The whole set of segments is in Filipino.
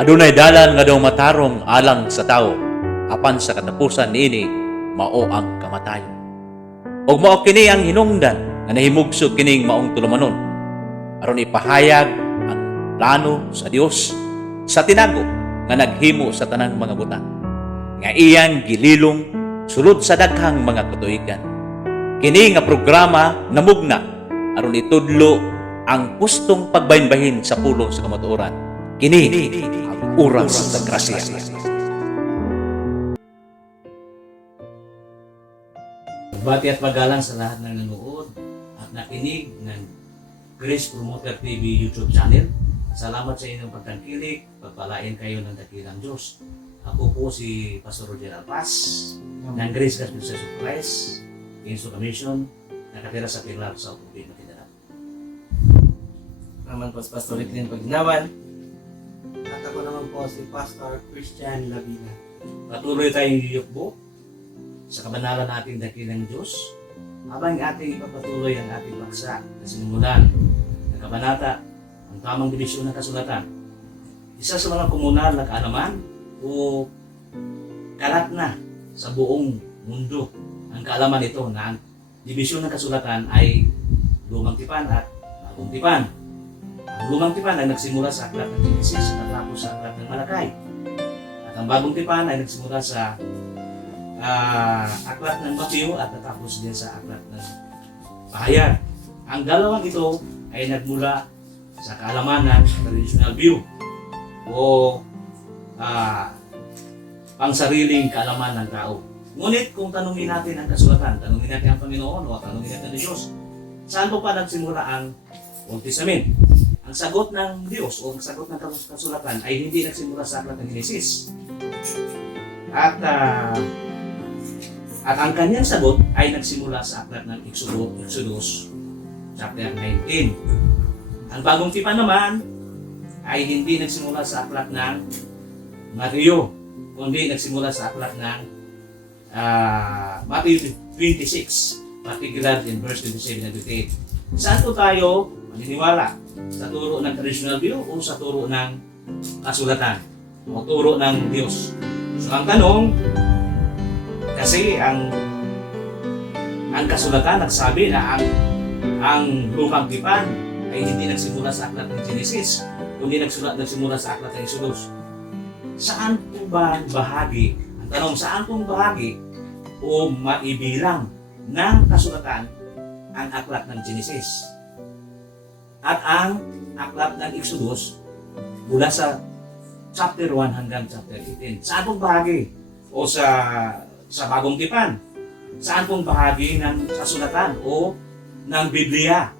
Adunay dalan nga daw matarong alang sa tao, apan sa katapusan niini mao ang kamatayon. Og mao kini ang hinungdan nga nahimugsog kining maong tulumanon aron ipahayag ang plano sa Dios sa tinago nga naghimo sa tanang mga butang nga iyang gililong sulod sa daghang mga katuigan. Kini nga programa namugna aron itudlo ang pustong pagbahinbahin sa pulong sa kamatuoran. Kini ang oras sa grasya. Bati at paggalang sa lahat ng nanood at nakinig ng Grace Promoter TV YouTube channel. Salamat sa inyong pagtangkilik, pagpalain kayo ng dakilang Diyos. Ako po si Pastor Roger Alpas ng Grace Gospel Church of Christ, Inso Commission, nakatira sa Pilar sa Upubig, Matindaran. Naman po si Pastor Ritlin Paginawan. At ako naman po si Pastor Christian Labina. Patuloy tayong yuyukbo sa kabanalan natin dakilang Diyos habang ating ipapatuloy ang ating paksa na sinimulan ng kabanata, ang tamang dibisyon ng kasulatan. Isa sa mga komunal na kaalaman o karat na sa buong mundo ang kaalaman ito na ang dibisyon ng kasulatan ay lumang tipan at bagong tipan. Ang lumang tipan ay nagsimula sa aklat ng Genesis at natapos sa aklat ng Malakay. At ang bagong tipan ay nagsimula sa aklat ng Mateo at natapos din sa aklat ng Pahayag. Ang dalawang ito ay nagmula sa kaalaman ng traditional view o pangsariling kaalaman ng tao. Ngunit kung tanungin natin ang kasulatan, tanungin natin ang Panginoon o tanungin natin ang Diyos, saan po pa nagsimula ang Old Testament? Ang sagot ng Diyos o ang sagot ng kasulatan ay hindi nagsimula sa aklat ng Genesis. At ang kanyang sagot ay nagsimula sa aklat ng Exodus chapter 19. Ang bagong tipan naman ay hindi nagsimula sa aklat ng Mateo, kundi nagsimula sa aklat ng Matthew 26, particular in verse 27 and 28. Saan po tayo maniniwala? Sa turo ng traditional view o sa turo ng kasulatan o turo ng Diyos? So ang tanong, kasi ang kasulatan nagsabi na ang lumang tipan ay hindi nagsimula sa aklat ng Genesis, kundi nagsimula sa aklat ng Exodus. Saan po ba bahagi? Ang tanong, saan pong bahagi o maibilang ng kasulatan ang aklat ng Genesis? At ang aklat ng Exodus mula sa chapter 1 hanggang chapter 18. Saan pong bahagi? O sa bagong tipan, saan pong bahagi ng kasulatan o ng Biblia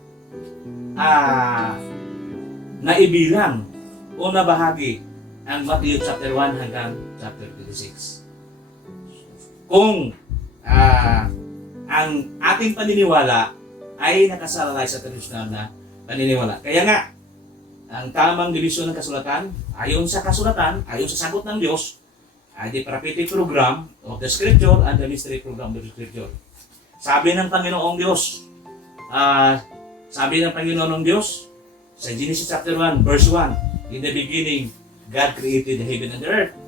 na ibilang o na bahagi ang Matthew chapter 1 hanggang chapter 26. Kung ang ating paniniwala ay nakasalalay sa tradisyonal na paniniwala. Kaya nga, ang tamang dibisyon ng kasulatan, ayon sa kasulatan, ayon sa sagot ng Diyos, ay the prophetic program of the Scripture and the mystery program of the Scripture. Sabi ng Panginoong Diyos, sa Genesis chapter 1, verse 1, in the beginning, God created the heaven and the earth.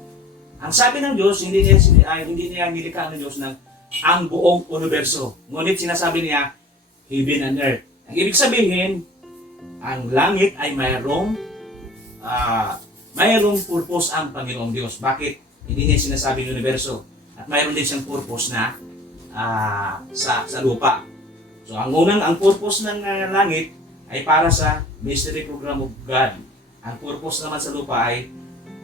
Ang sabi ng Diyos, hindi niya nilikha ng Diyos ng ang buong universo. Ngunit sinasabi niya, heaven and earth. Ang ibig sabihin, ang langit ay mayroong purpose ang Panginoong Diyos. Bakit? Hindi niya sinasabing universo. At mayroon din siyang purpose na sa lupa. So ang purpose ng langit ay para sa mystery program of God. Ang purpose naman sa lupa ay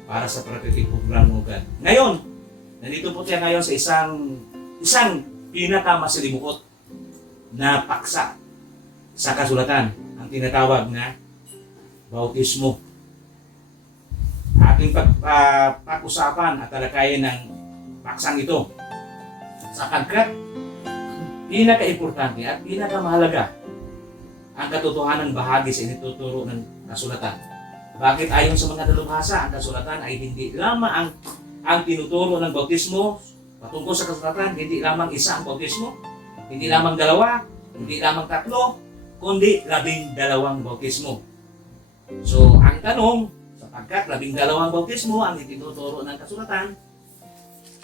para sa prophetic program of God. Ngayon, nandito po tayo ngayon sa isang pinakamasalimuot na paksa sa kasulatan, ang tinatawag na bautismo. Ating pag-usapan at talakayin ng paksang ito sapagkat pinaka-importante at pinaka-mahalaga ang katotohanan bahagi sa inituturo ng kasulatan. Bakit ayon sa mga dalubhasa, ang kasulatan ay hindi lamang ang tinuturo ng bautismo patungkol sa kasulatan, hindi lamang isa ang bautismo, hindi lamang dalawa, hindi lamang tatlo, kundi 12 bautismo. So, ang tanong sa Sapagkat 12 bautismo ang itinuturo ng kasulatan,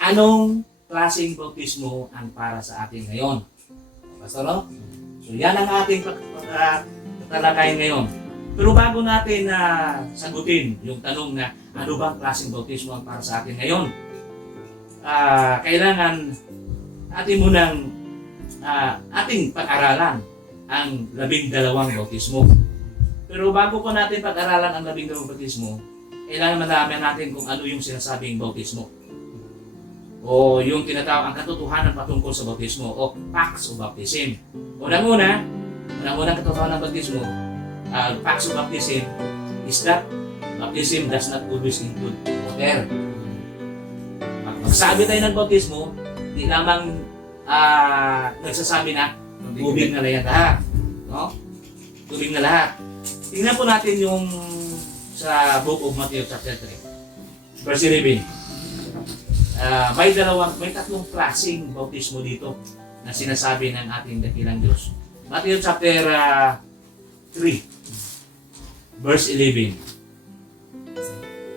anong klaseng bautismo ang para sa atin ngayon? Pastor, no? So yan ang ating tatalakayin ngayon. Pero bago natin sagutin yung tanong na ano bang klaseng bautismo ang para sa atin ngayon, kailangan atin munang ating pag-aralan ang 12 bautismo. Pero bago po natin pag-aralan ang 12 bautismo, kailangan malaman natin kung ano yung sinasabing bautismo. O yung tinatawag ang katotohanan patungkol sa bautismo o facts of baptism. Unang-unang katotohanan ng bautismo, facts of baptism is that baptism does not always include water. Magsabi tayo ng bautismo, di lamang nagsasabi na tubig na lang lahat. No? Tubig na lahat. Tingnan po natin yung sa Book of Matthew chapter 3, verse 11. May tatlong klaseng bautismo dito na sinasabi ng ating dakilang Diyos. Matthew chapter 3, verse 11.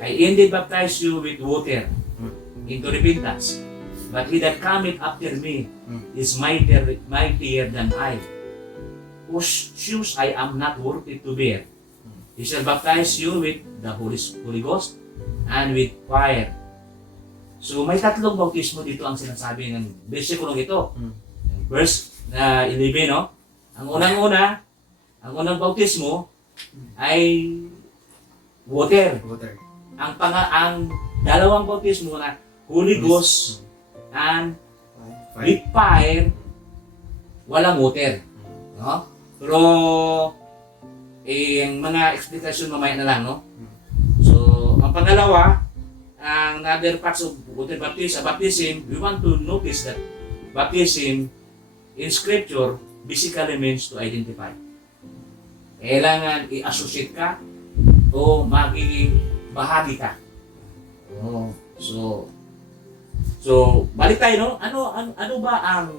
I indeed baptize you with water into repentance, but he that cometh after me is mightier than I, whose shoes I am not worthy to bear. He shall baptize you with the Holy Ghost and with fire. So may tatlong bautismo dito ang sinasabi ng versikulong ito. Verse 11, no? Ang unang bautismo ay water. Ang dalawang bautismo na Holy Ghost and with fire, walang water. No? Pero ang mga explanation mamaya na lang, no? So, ang pangalawa, ang other parts of water baptism, we want to notice that baptism in Scripture basically means to identify. Kailangan i-associate ka o magiging bahagi ka. Oh, so balik tayo, no? Ano ba ang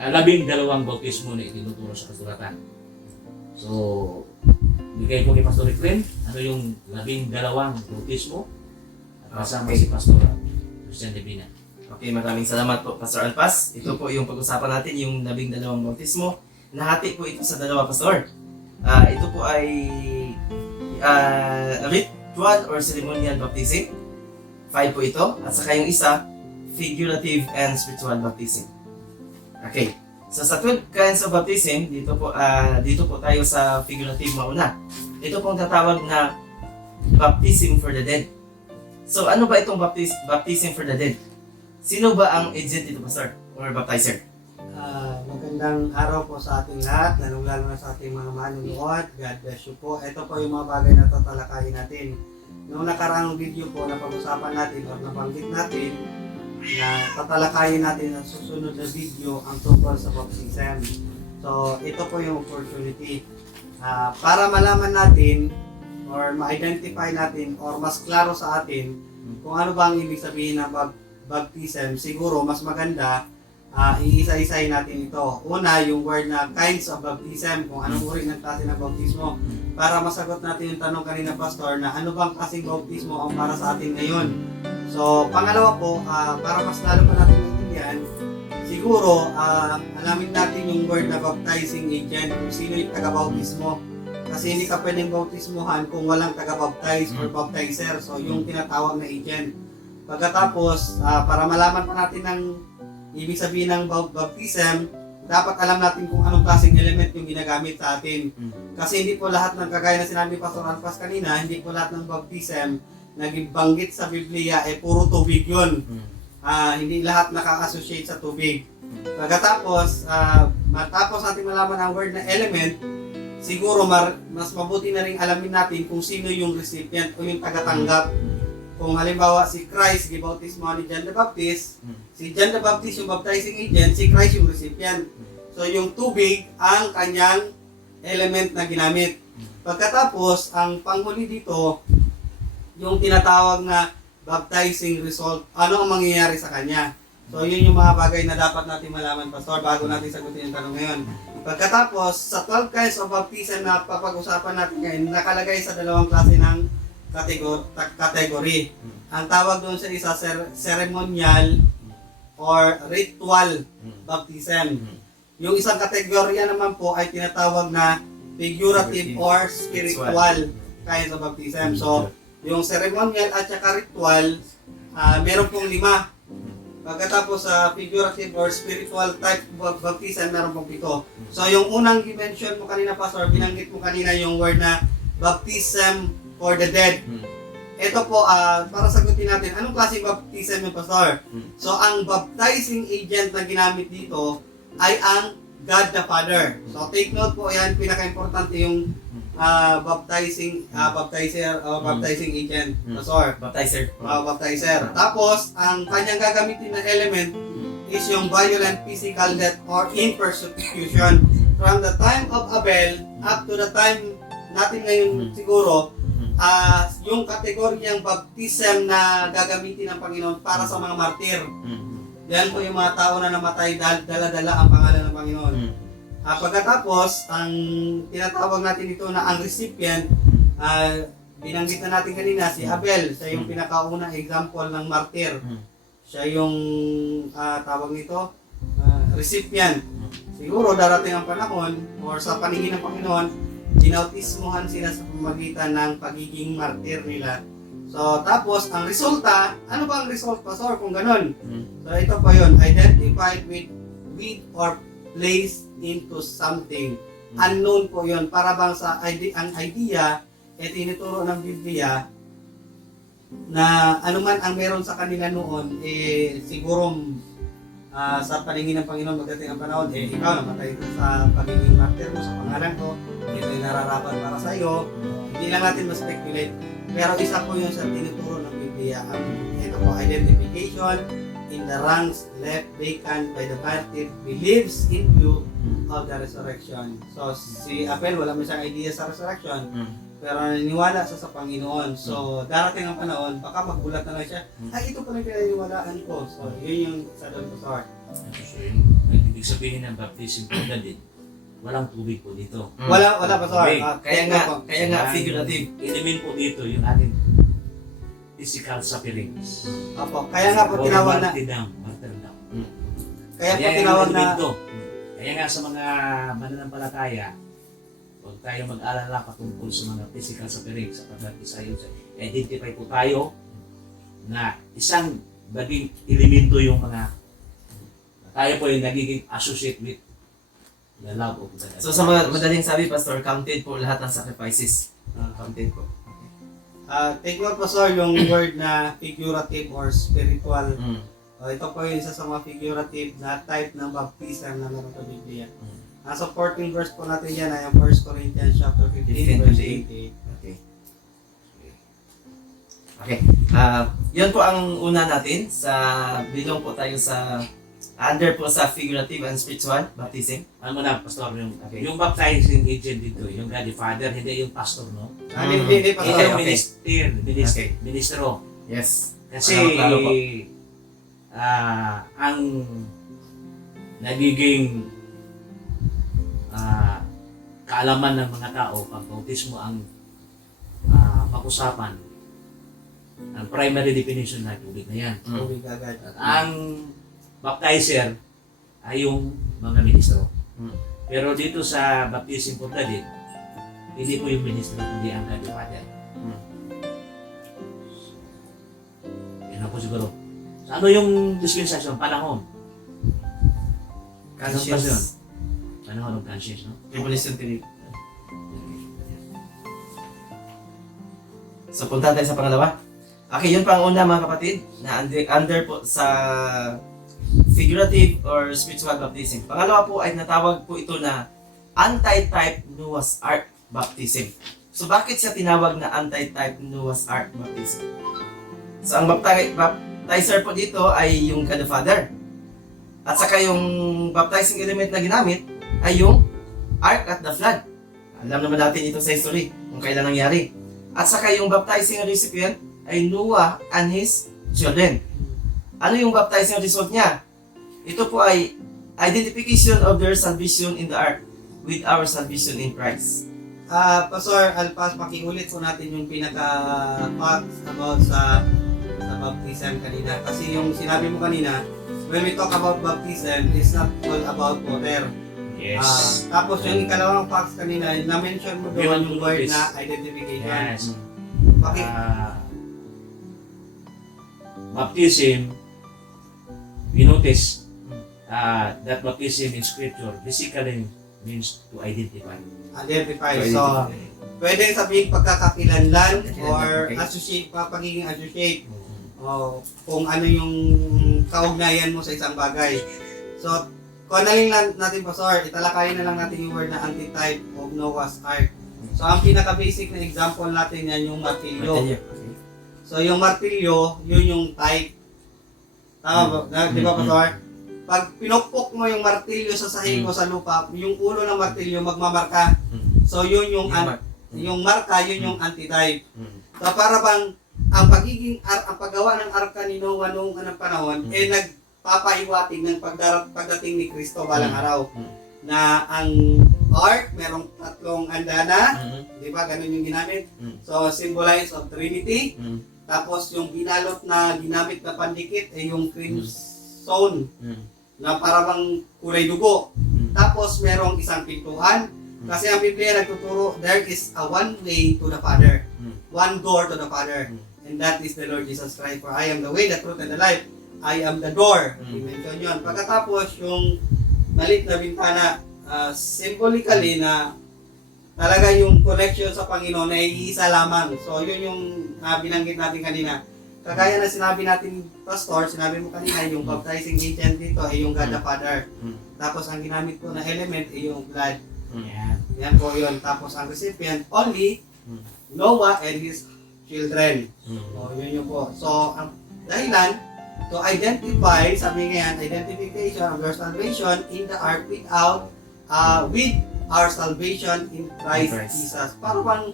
12 bautismo na itinuturo sa kasulatan? So, bigay ko kay Pastor Efren, ano yung 12 bautismo? At kasama si Pastor Christian Divina. Okay, maraming salamat po, Pastor Alpas. Ito po yung pag-usapan natin, yung 12 bautismo. Nahati po ito sa dalawa, Pastor. Ito po ay ritual or ceremonial baptism. 5 po ito. At saka yung isa, figurative and spiritual baptism. Okay. So sa 12 kinds of baptism, dito po tayo sa figurative mauna. Ito pong tatawag na baptism for the dead. So ano ba itong baptism for the dead? Sino ba ang agent dito, Pastor? Or baptizer? Magandang araw po sa ating lahat, lalong-lalo na sa ating mga manunood. God bless you po. Ito po yung mga bagay na tatalakayin natin. Noong nakaraang video po na pag-usapan natin o nabanggit natin na tatalakayin natin ang susunod na video ang tungkol sa baptism. So ito po yung opportunity para malaman natin or ma-identify natin or mas klaro sa atin kung ano ba ang ibig sabihin ng baptism. Siguro mas maganda iisa-isay natin ito. Una, yung word na kinds of baptism, kung anong uri ng klase ng bautismo, para masagot natin yung tanong kanina, Pastor, na ano bang klaseng bautismo ang para sa atin ngayon. So, pangalawa po, para mas lalo pa natin maintindihan, siguro, alamin natin yung word na baptizing agent, kung sino yung taga-bautismo. Kasi hindi ka pwedeng bautismohan kung walang taga-baptize or baptizer. So, yung tinatawag na agent. Pagkatapos, para malaman pa natin ng ibig sabihin ng baptism, dapat alam natin kung anong klaseng element yung ginagamit sa atin. Kasi hindi po lahat ng kagaya na sinabi ni Pastor Alpas kanina, hindi po lahat ng baptism nagbanggit sa Biblia puro tubig yun. Hindi lahat nakaka-associate sa tubig. Pagkatapos, matapos natin malaman ang word na element, siguro mas mabuti na rin alamin natin kung sino yung recipient o yung tagatanggap. Kung halimbawa si Christ, gibautismo ni John the Baptist, si John the Baptist yung baptizing agent, si Christ yung recipient. So yung tubig ang kanyang element na ginamit. Pagkatapos, ang panghuli dito, yung tinatawag na baptizing result, ano ang mangyayari sa kanya. So yun yung mga bagay na dapat natin malaman, Pastor, bago natin sagutin yung tanong ngayon. Pagkatapos, sa 12 kinds of baptism na papag-usapan natin ngayon, nakalagay sa dalawang klase ng category. Ang tawag doon sa isa, ceremonial or ritual baptism. Yung isang kategorya naman po ay tinatawag na figurative or spiritual kinds of baptism. So, yung ceremonial at saka ritual, meron pong 5. Pagkatapos sa figurative or spiritual type of baptism, meron pong 7. So, yung unang i-mention mo kanina, Pastor, binanggit mo kanina yung word na baptism for the dead. Ito po, para sagutin natin, anong klaseng baptism yung Pastor? So, ang baptizing agent na ginamit dito ay ang God the Father. So, take note po yan, pinaka-importante yung baptizing agent, Pastor. Baptizer. Tapos, ang kanyang gagamitin na element is yung violent physical death or in persecution. From the time of Abel up to the time natin ngayon siguro, yung kategoryang baptism na gagamitin ng Panginoon para sa mga martir. Yan po yung mga tao na namatay dahil dala-dala ang pangalan ng Panginoon. Pagkatapos, ang tinatawag natin ito na ang recipient, binanggit na natin kanina si Abel, siya yung pinakaunang example ng martir. Siya yung tawag nito, recipient. Siguro darating ang panahon or sa paningin ng Panginoon, dinautismuhan sila sa pamamagitan ng pagiging martir nila. So, tapos, ang resulta, ano ba ang result, Pastor, kung ganun? So, ito po yun, identified with or placed into something. Unknown po yun. Para bang sa ang idea, tinuturo ng Biblia na anuman ang meron sa kanila noon, siguro sa paningin ng Panginoon magdating ang panahon, ikaw namatay ka sa pagiging martir mo, sa pangalan ko, ito yung nararapat para sa iyo. Hindi lang natin ma-speculate. Pero isa po yun sa tinuturo ng Biblia. Ito po, identification in the ranks left vacant by the martyr believes in view of the resurrection. So, si Abel, wala mo siyang idea sa resurrection, pero naniniwala siya sa Panginoon. So, darating ang panahon, baka magbulat na lang siya, ito pa rin pinaniwalaan ko. So, yun yung sa doon ko sa heart. So, yung ibig sabihin ng baptism po na din, walang tubig po dito. Wala pa sa heart. Kaya nga figurative. Ilimin po dito yung ating physical sufferings. Opo, kaya nga po tinawag na, Martyrdom. kaya po tinawag na, Kaya nga sa mga mananampalataya, huwag tayo mag-alala patungkol sa mga physical sufferings sapagkat isa yun. Identify po tayo na isang baging elemento yung mga tayo po yung nagiging associate with the love of God. So sa mga madaling sabi, Pastor, counted po lahat ng sacrifices. Counted po. take note po sir yung word na figurative or spiritual. Ito po yung isa sa mga figurative na type ng baptism na meron sa Biblia. Ang supporting verse po natin yan ay ang 1 Corinthians chapter 15 verse 88. Okay. Yun po ang una natin sa bilong po tayo sa under po sa figurative and spiritual baptism. Ano na, Pastor, Okay. yung baptizing agent dito, yung God the Father, hindi yung pastor, no? Hindi pa Hindi yung Okay. ministro. Yes. Kasi, Klaro po. ang nagiging kaalaman ng mga tao pag bautismo ang pag-usapan, ang primary definition na tubig na yan. Tubig agad. At ang baptizer ay yung mga ministro. Pero dito sa baptism for the dead, hindi po yung ministro, kundi ang God the Father. Yan ako siguro. So, ano yung dispensation? Panahon. Conscience. Panahon ng conscience, no? Revelation 3. So punta tayo sa pangalawa. Okay, yun pa ang una mga kapatid na under po sa figurative or spiritual baptism. Pangalawa po ay natawag po ito na anti-type Noah's Ark baptism. So bakit siya tinawag na anti-type Noah's Ark baptism? So ang baptizer po dito ay yung God the Father. At saka yung baptizing element na ginamit ay yung Ark at the Flood. Alam naman natin ito sa history kung kailan nangyari. At saka yung baptizing recipient ay Noah and his children. Ano yung baptizing result niya? Ito po ay identification of their salvation in the ark with our salvation in Christ. Pastor Alpas, pakiulit po natin yung pinaka-facts about sa baptism kanina. Kasi yung sinabi mo kanina, when we talk about baptism, it's not all about water. Yes. Tapos yung ikalawang facts kanina, na-mention mo We want doon yung to word notice. na identification. Yes. Paki- Baptism, we notice that baptism in scripture basically means to identify. identify. So, pwede sabihin pagkakakilanlan or associate, pagiging associate. O kung ano yung kaugnayan mo sa isang bagay. So, kung lang natin, Pastor, italakayin na lang natin yung word na antitype of Noah's Ark. So, ang pinaka-basic na example natin yan yung martilyo. So, yung martilyo, yun yung type. Tama ba? Di ba, Pastor? Pag pinukpok mo yung martilyo sa sahig o sa lupa, yung ulo ng martilyo magmamarka. So, yun yung marka, yun yung antitype. So, para bang ang paggawa ng arka ni Noah noong anong panahon, nagpapaiwating ng pagdating ni Kristo balang araw. Na ang ark, merong tatlong andana, di ba? Ganun yung ginamit. So, symbolize of Trinity. Tapos, yung binalot na ginamit na pandikit ay yung crimson na parang kulay dugo. Tapos, merong isang pintuan. Kasi ang Biblia nagtuturo, there is a one way to the Father. One door to the Father. And that is the Lord Jesus Christ. For I am the way, the truth, and the life. I am the door. I-mention yun. Pagkatapos, yung malit na bintana, symbolically na talaga yung connection sa Panginoon ay iisa lamang. So, yun yung binanggit natin kanina. Kagaya na sinabi natin, Pastor, sinabi mo kanina, yung baptizing agent dito ay yung God the Father. Tapos, ang ginamit ko na element ay yung blood. Yan po yun. Tapos, ang recipient, only Noah and his children. So, yun yung po. So, ang dahilan, to identify, sabi nga yan, identification of your salvation in the ark with our salvation in Christ Jesus. Parang bang,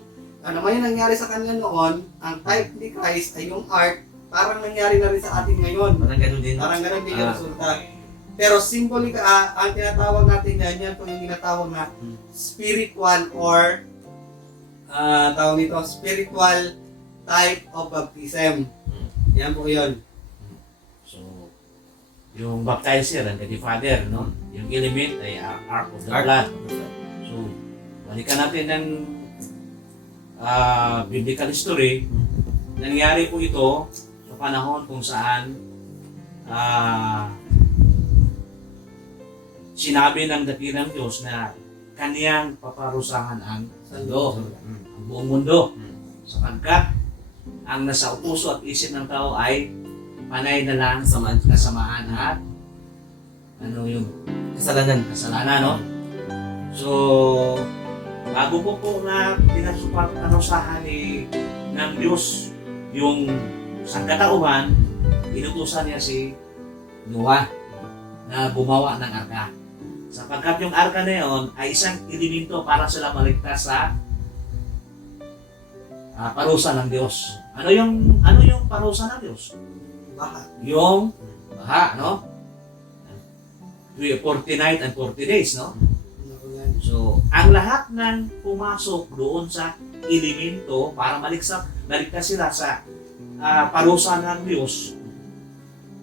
ano man yung nangyari sa kanila noon, ang type ni Christ ay yung ark, parang nangyari na rin sa atin ngayon. Parang ganun din. Parang ganun din yung resulta. Pero symbolic, ang tinatawag natin yan po yung tinatawag na spiritual or tawag nito, spiritual type of baptism. Yan po yun. So, yung baptizer, ang the Father, no? Yung element ay ark of the blood. So, balikan natin ng biblical history. Nangyari po ito sa panahon kung saan sinabi ng dakilang Diyos na kaniyang paparusahan ang mundo, ang buong mundo. Sapagkat ang nasa puso at isip ng tao ay panay na lang kasamaan at ano yung kasalanan, no? So, bago po na pinarusahan ng Diyos yung sangkatauhan, inutusan niya si Noah na gumawa ng arka. Sapagkat yung arka na yun ay isang elemento para sila maligtas sa parusa ng Diyos. Ano yung parusa ng Diyos? Baha. Yung baha, no? 40 night and 40 days, no? So, ang lahat ng pumasok doon sa elemento para maligtas sila sa parusa ng Diyos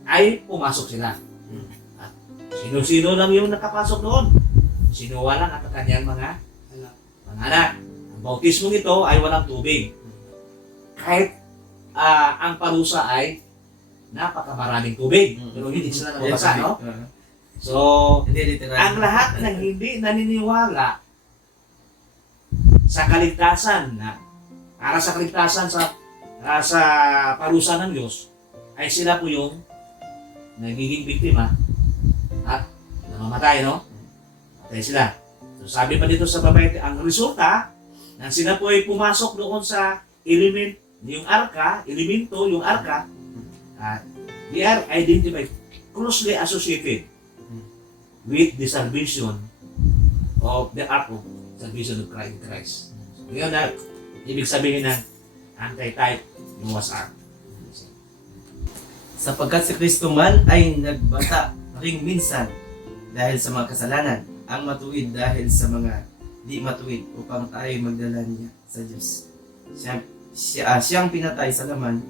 ay pumasok sila. At sino-sino lang yung nakapasok doon? Si Noah lang at kanyang mga anak. Ang bautismo nito ay walang tubig. Kahit ang parusa ay napakamaraming tubig. Pero hindi sila nababasa, no? So, ang lahat ng hindi naniniwala sa kaligtasan na para sa kaligtasan sa parusa ng Diyos ay sila po yung nagiging biktima at namamatay, no? Matay sila. So, sabi pa dito sa babae, ang resulta nang sila po ay pumasok doon sa elemento, yung arka, they are identified, closely associated with the salvation of the ark of salvation of Christ. So, yun na, ibig sabihin ng anti-type Noah's Ark. Sapagkat si Kristo man ay nagbata ring minsan dahil sa mga kasalanan, ang matuwid dahil sa mga di matuwid upang tayo magdala niya sa Diyos. Siyang pinatay sa laman,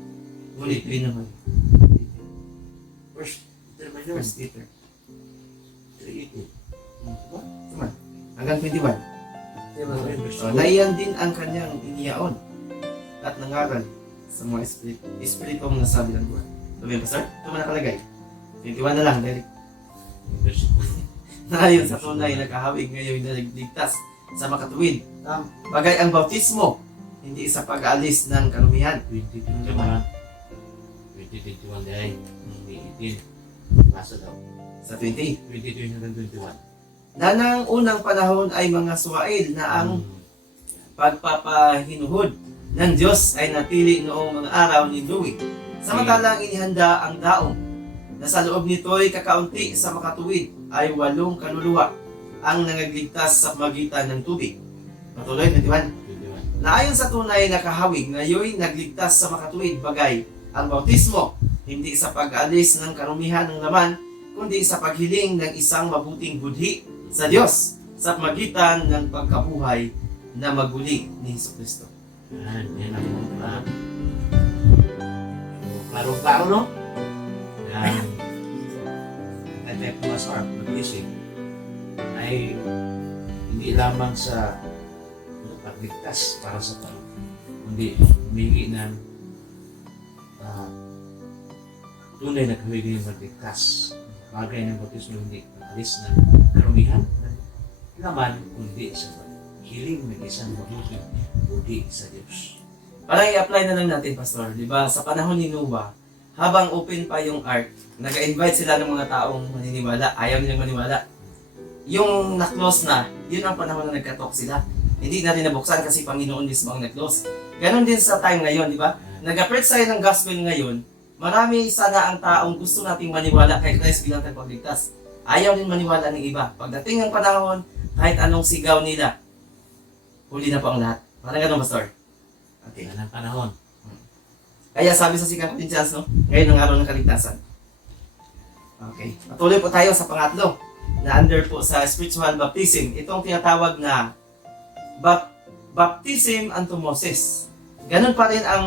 ngunit binuhay. First Peter ba yun? First Peter. 3:18. Tama. Hanggang 21. Verse So, naiyan din ang kanyang iniyaon at nangaral sa mga espiritu ang nasabi ng buwan. Sabi ba, sir? Ito mo nakalagay. 21 na lang, dahil Verse naayon sa tunay nagkahawig ngayon na nagligtas sa makatuwid. Tam. Bagay ang bautismo, hindi sa pag-aalis ng karumihan. 20 naman. 20:21 dahil 18. Basa daw. Sa 20. 22 hanggang 21. Na ng unang panahon ay mga suwail na ang pagpapahinuhod ng Diyos ay natili noong mga araw ni Noe. Samantalang inihanda ang daong na sa loob nito'y kakaunti sa makatuwid ay 8 kaluluwa ang nangagligtas sa magitan ng tubig. Patuloy, 21. 21. Na ayon sa tunay na kahawig na iyo'y nagligtas sa makatuwid bagay ang bautismo, hindi sa pag-alis ng karumihan ng laman, kundi sa paghiling ng isang mabuting budhi sa Diyos sa magitan ng pagkabuhay na maguli ni Jesucristo. Yan ang mga klaro-klaro, no? Yan. Ang type of mas art mag-isip ay hindi lamang sa pagligtas para sa tao, kundi humingi ng tunay na kawigin magligtas. Bagay ng bautismo hindi alis ng karumihan ng laman, kundi sa hiling ng isang mabuting budi sa Diyos. Parang i-apply na lang natin, Pastor. Di ba? Sa panahon ni Noah, habang open pa yung ark, nag-invite sila ng mga taong maniniwala. Ayaw nilang maniwala. Yung na-close na, yun ang panahon na nagkatok sila. Hindi na rin nabuksan kasi Panginoon mismo ang nag-close. Ganon din sa time ngayon, di ba? Nag-preach tayo ng gospel ngayon, marami sana ang taong gusto nating maniwala kay Christ bilang tagapagligtas. Ayaw din maniwala ng iba. Pagdating ng panahon, kahit anong sigaw nila, huli na po ang lahat. Parang ganun, Pastor. Okay. Yan ang panahon. Kaya sabi sa 2 Corinthians, no? Ngayon ang araw ng kaligtasan. Okay. Patuloy po tayo sa pangatlo na under po sa spiritual baptism. Itong tinatawag na baptism unto Moses. Ganun pa rin ang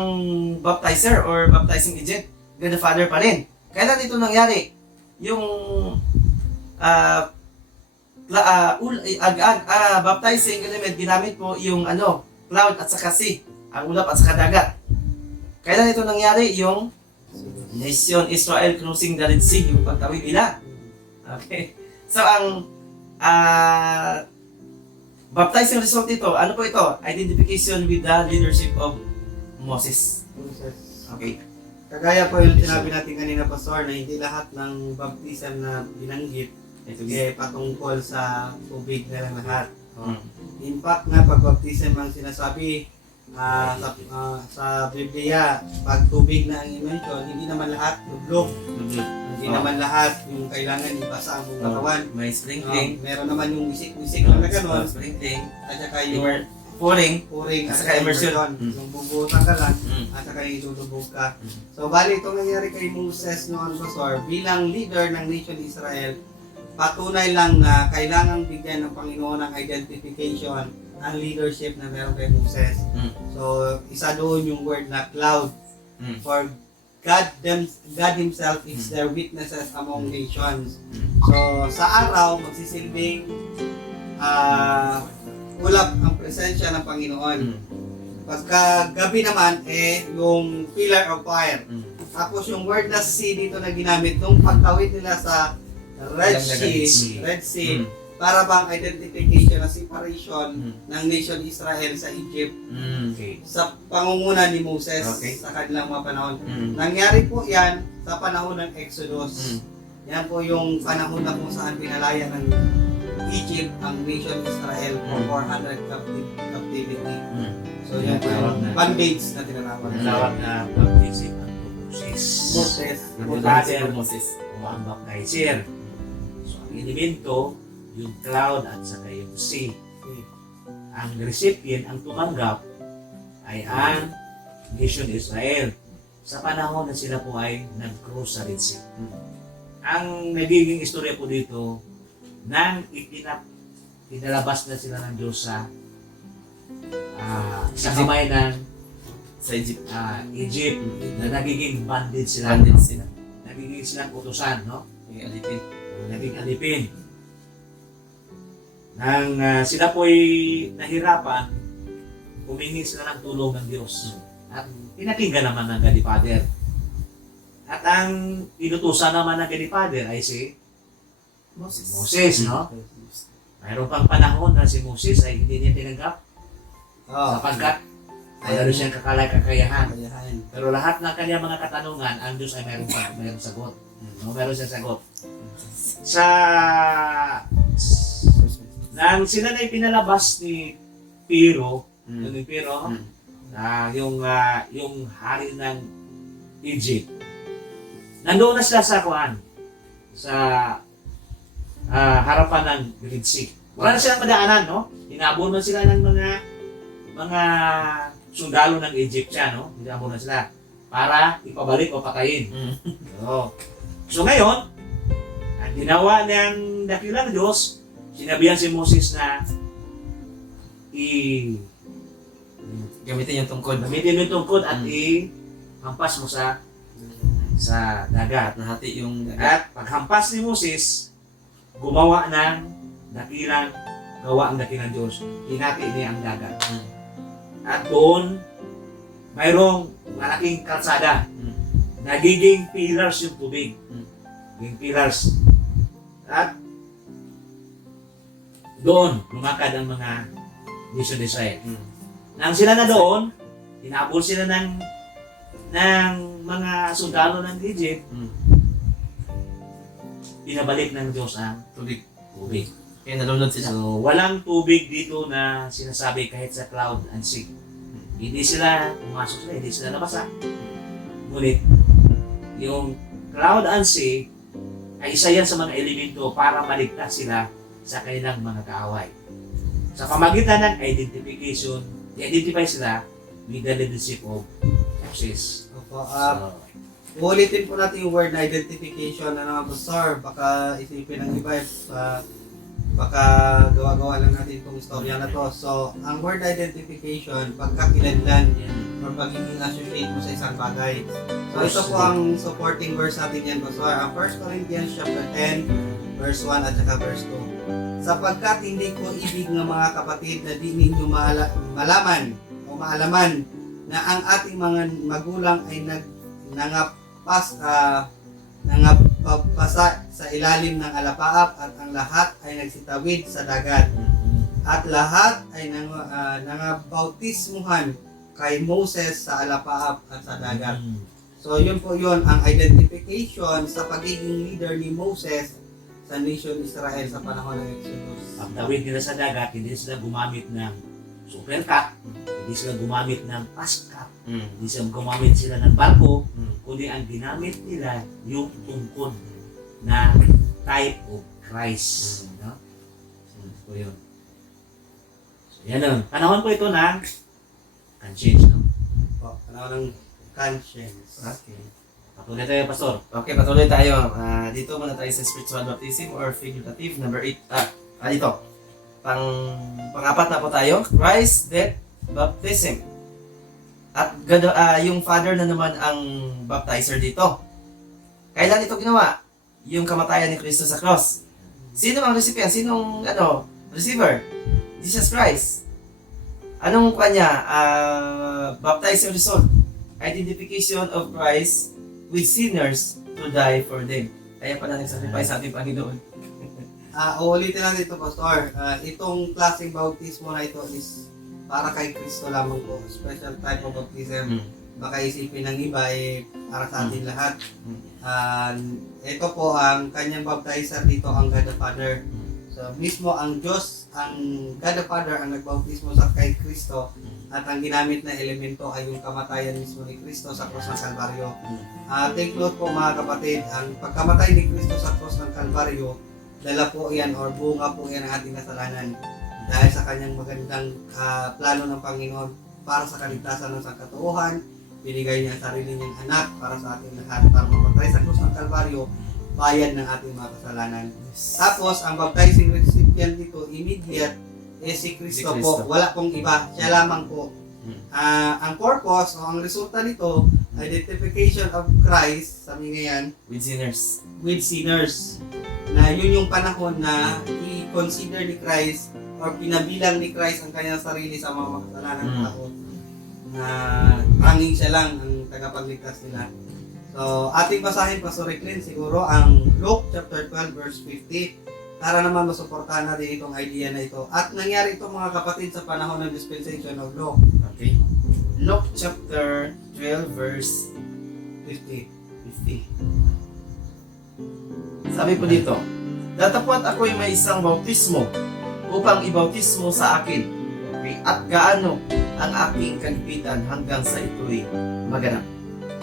baptizer or baptizing agent. God the Father pa rin. Kailan ito nangyari? Yung baptizing element, ginamit po yung cloud at saka sea, ang ulap at saka dagat. Kailan ito nangyari? Yung Nation Israel crossing the Red Sea, yung pagtawid nila. Okay. So ang baptizing result ito, ano po ito? Identification with the leadership of Moses. Okay. Kagaya po yung sinabi natin kanina, Pastor, na hindi lahat ng baptism na binanggit patungkol sa tubig na lang lahat. In fact nga, pag baptism ang sinasabi sa Biblia, pag tubig na ang i-mention, hindi naman lahat lublog. Hindi naman lahat yung kailangan ibasa ang buong katawan. May sprinkling. Meron naman yung wisik-wisik na gano'n. Sprinkling. At saka yung Pouring. at Saka immersion. Yung bubutan ka lang, at saka yung ilulubog ka. So, bali itong nangyari kay Moses noon, Pastor, bilang leader ng nation Israel, patunay lang na kailangang bigyan ng Panginoon ng identification ang leadership na meron kay Moses. So, isa doon yung word na cloud. For God Himself is their witnesses among nations. So, sa araw, magsisilbing ulap ang presensya ng Panginoon. Pagka gabi naman, yung pillar of fire. Tapos yung word na sea dito na ginamit, nung pagtawid nila sa Red Sea, para bang identification na separation ng nation Israel sa Egypt Okay. sa pangunguna ni Moses sa kanilang mga panahon. Nangyari po yan sa panahon ng Exodus. Yan po yung panahon na kung saan pinalaya ng Egypt ang nation Israel for 400 captivity. So yan po yung bondage na tinatawag. Tawag na baptism unto Moses. Moses. Father Moses o ang baptizer. So ang elemento, yung cloud at saka yung sea. Ang recipient, ang tumanggap ay ang nation Israel. Sa panahon na sila po ay nag-cross sa Red Sea. Ang nagiging istorya po dito, nang pinalabas na sila ng Diyos sa kamay ng Sa Egypt. Egypt, na nagiging bandit sila. Bandit no? sila. Nagiging silang utusan, no? Yung alipin. Naging alipin. Nang sila po'y nahirapan, humingi sila ng tulong ng Diyos. At pinakinggan naman ng God the Father. At ang inutusan naman ng God the Father ay si Moses, no? Mayroon pang panahon na si Moses ay hindi niya tinanggap sapagkat mayroon siyang kakayahan. Pero lahat ng kanyang mga katanungan, ang Diyos ay mayroong sagot. No, mayroon siyang sagot. Nang sila na pinalabas ni Pero, yung hari ng Egypt, nandoon na sila sa harapan ng Red Sea. Wala na silang madaanan, no? Hinabol na sila ng mga sundalo ng Egyptian, no? Hinabol na sila para ipabalik o patayin. So ngayon, ang ginawa ng dakilang Diyos, sinabihan si Moses na Gamitin yung tungkod. gamitin mo yung tungkod at ihampas mo sa dagat. Nahati yung dagat. At paghampas ni Moses, gumawa ng gawa ang dakilang Diyos. Hinati niya ang dagat. At doon, mayroong malaking kalsada. Nagiging pillars yung tubig. Nagiging pillars. At doon, lumakad ang mga nation de Israel. Nang sila na doon, hinabol sila ng mga sundalo ng Egypt, pinabalik ng Diyos ang Tubig. tubig. Kaya nalunod sila. So, walang tubig dito na sinasabi kahit sa cloud and sea. Hindi sila pumasok sila, hindi sila nabasa. Ngunit, yung cloud and sea ay isa yan sa mga elemento para maligtas sila sa kanilang mga kaaway. Sa pamagitan ng identification, i-identify sila with the leadership of Moses. Opo, ulitin po natin yung word na identification na naman po, sir. Baka isipin ng iba, baka gawa-gawa lang natin itong istorya na to. So, ang word identification, pagkakilanlan or pagiging associate mo sa isang bagay. So, ito po ang supporting verse natin yan, Pastor. Ang 1 Corinthians chapter 10, verse 1 at saka verse 2. Sapagkat hindi ko ibig ng mga kapatid na di ninyo malaman o maalaman na ang ating mga magulang ay nangapasa sa ilalim ng alapaap at ang lahat ay nagsitawid sa dagat. At lahat ay nangabautismuhan kay Moses sa alapaap at sa dagat. So yun po yun ang identification sa pagiging leader ni Moses sa nation Israel sa panahon ng Exodus. Pagtawid nila sa dagat, hindi sila gumamit ng super cup, hindi sila gumamit ng fast cup, hindi sila gumamit sila ng barko, kundi ang ginamit nila yung tungkod na type of Christ. No? So yun. So yan ang panahon po ito ng conscience. No? Po, panahon ng conscience. Okay. Patuloy tayo, Pastor. Okay, patuloy tayo. Dito muna tayo sa spiritual baptism or figurative. Number 8. Dito. Pang-apat na po tayo. Christ, death, baptism. At yung Father na naman ang baptizer dito. Kailan ito ginawa? Yung kamatayan ni Kristo sa cross. Sino ang recipient? Sinong receiver? Jesus Christ. Anong kanya? Baptism result. Identification of Christ with sinners to die for them. Kaya pala nag-sacrifice sa ating Panginoon. Uulitin natin ito, Pastor. Itong klaseng bautismo na ito is para kay Kristo lamang po. Special type of baptism. Baka isipin ng iba para sa atin lahat. Ito po ang kanyang baptizer dito, ang God the Father. So mismo ang Diyos, ang God the Father ang nagbautismo sa kay Kristo. At ang ginamit na elemento ay yung kamatayan mismo ni Kristo sa krus ng Kalbaryo. Take note po mga kapatid, ang pagkamatay ni Kristo sa krus ng Kalbaryo, dala po yan or bunga po yan ang ating kasalanan dahil sa kanyang magandang plano ng Panginoon para sa kaligtasan ng sangkatauhan. Binigay niya ang sarili niyang anak para sa ating lahat para mamatay sa krus ng Kalbaryo bayad ng ating mga kasalanan. Tapos, ang baptizing recipient dito, immediate, si Kristo Si po. Kristo. Wala pong iba. Siya lamang po. Ang purpose o ang resulta nito, identification of Christ, sabi nga yan, With sinners. with sinners. Na yun yung panahon na i-consider ni Christ or pinabilang ni Christ ang kanyang sarili sa mga makasalanan ng tao na tanging siya lang ang tagapagligtas nila. So, ating basahin, Pastor Reclin, siguro ang Luke chapter 12 verse 50 para naman masuportahan natin itong idea na ito. At nangyari ito mga kapatid sa panahon ng dispensation of law. Okay. Luke chapter 12 verse 50. 50. Sabi po dito, datapwat ako'y may isang bautismo upang ibautismo sa akin. Okay? At gaano ang aking kagipitan hanggang sa ito'y maganap.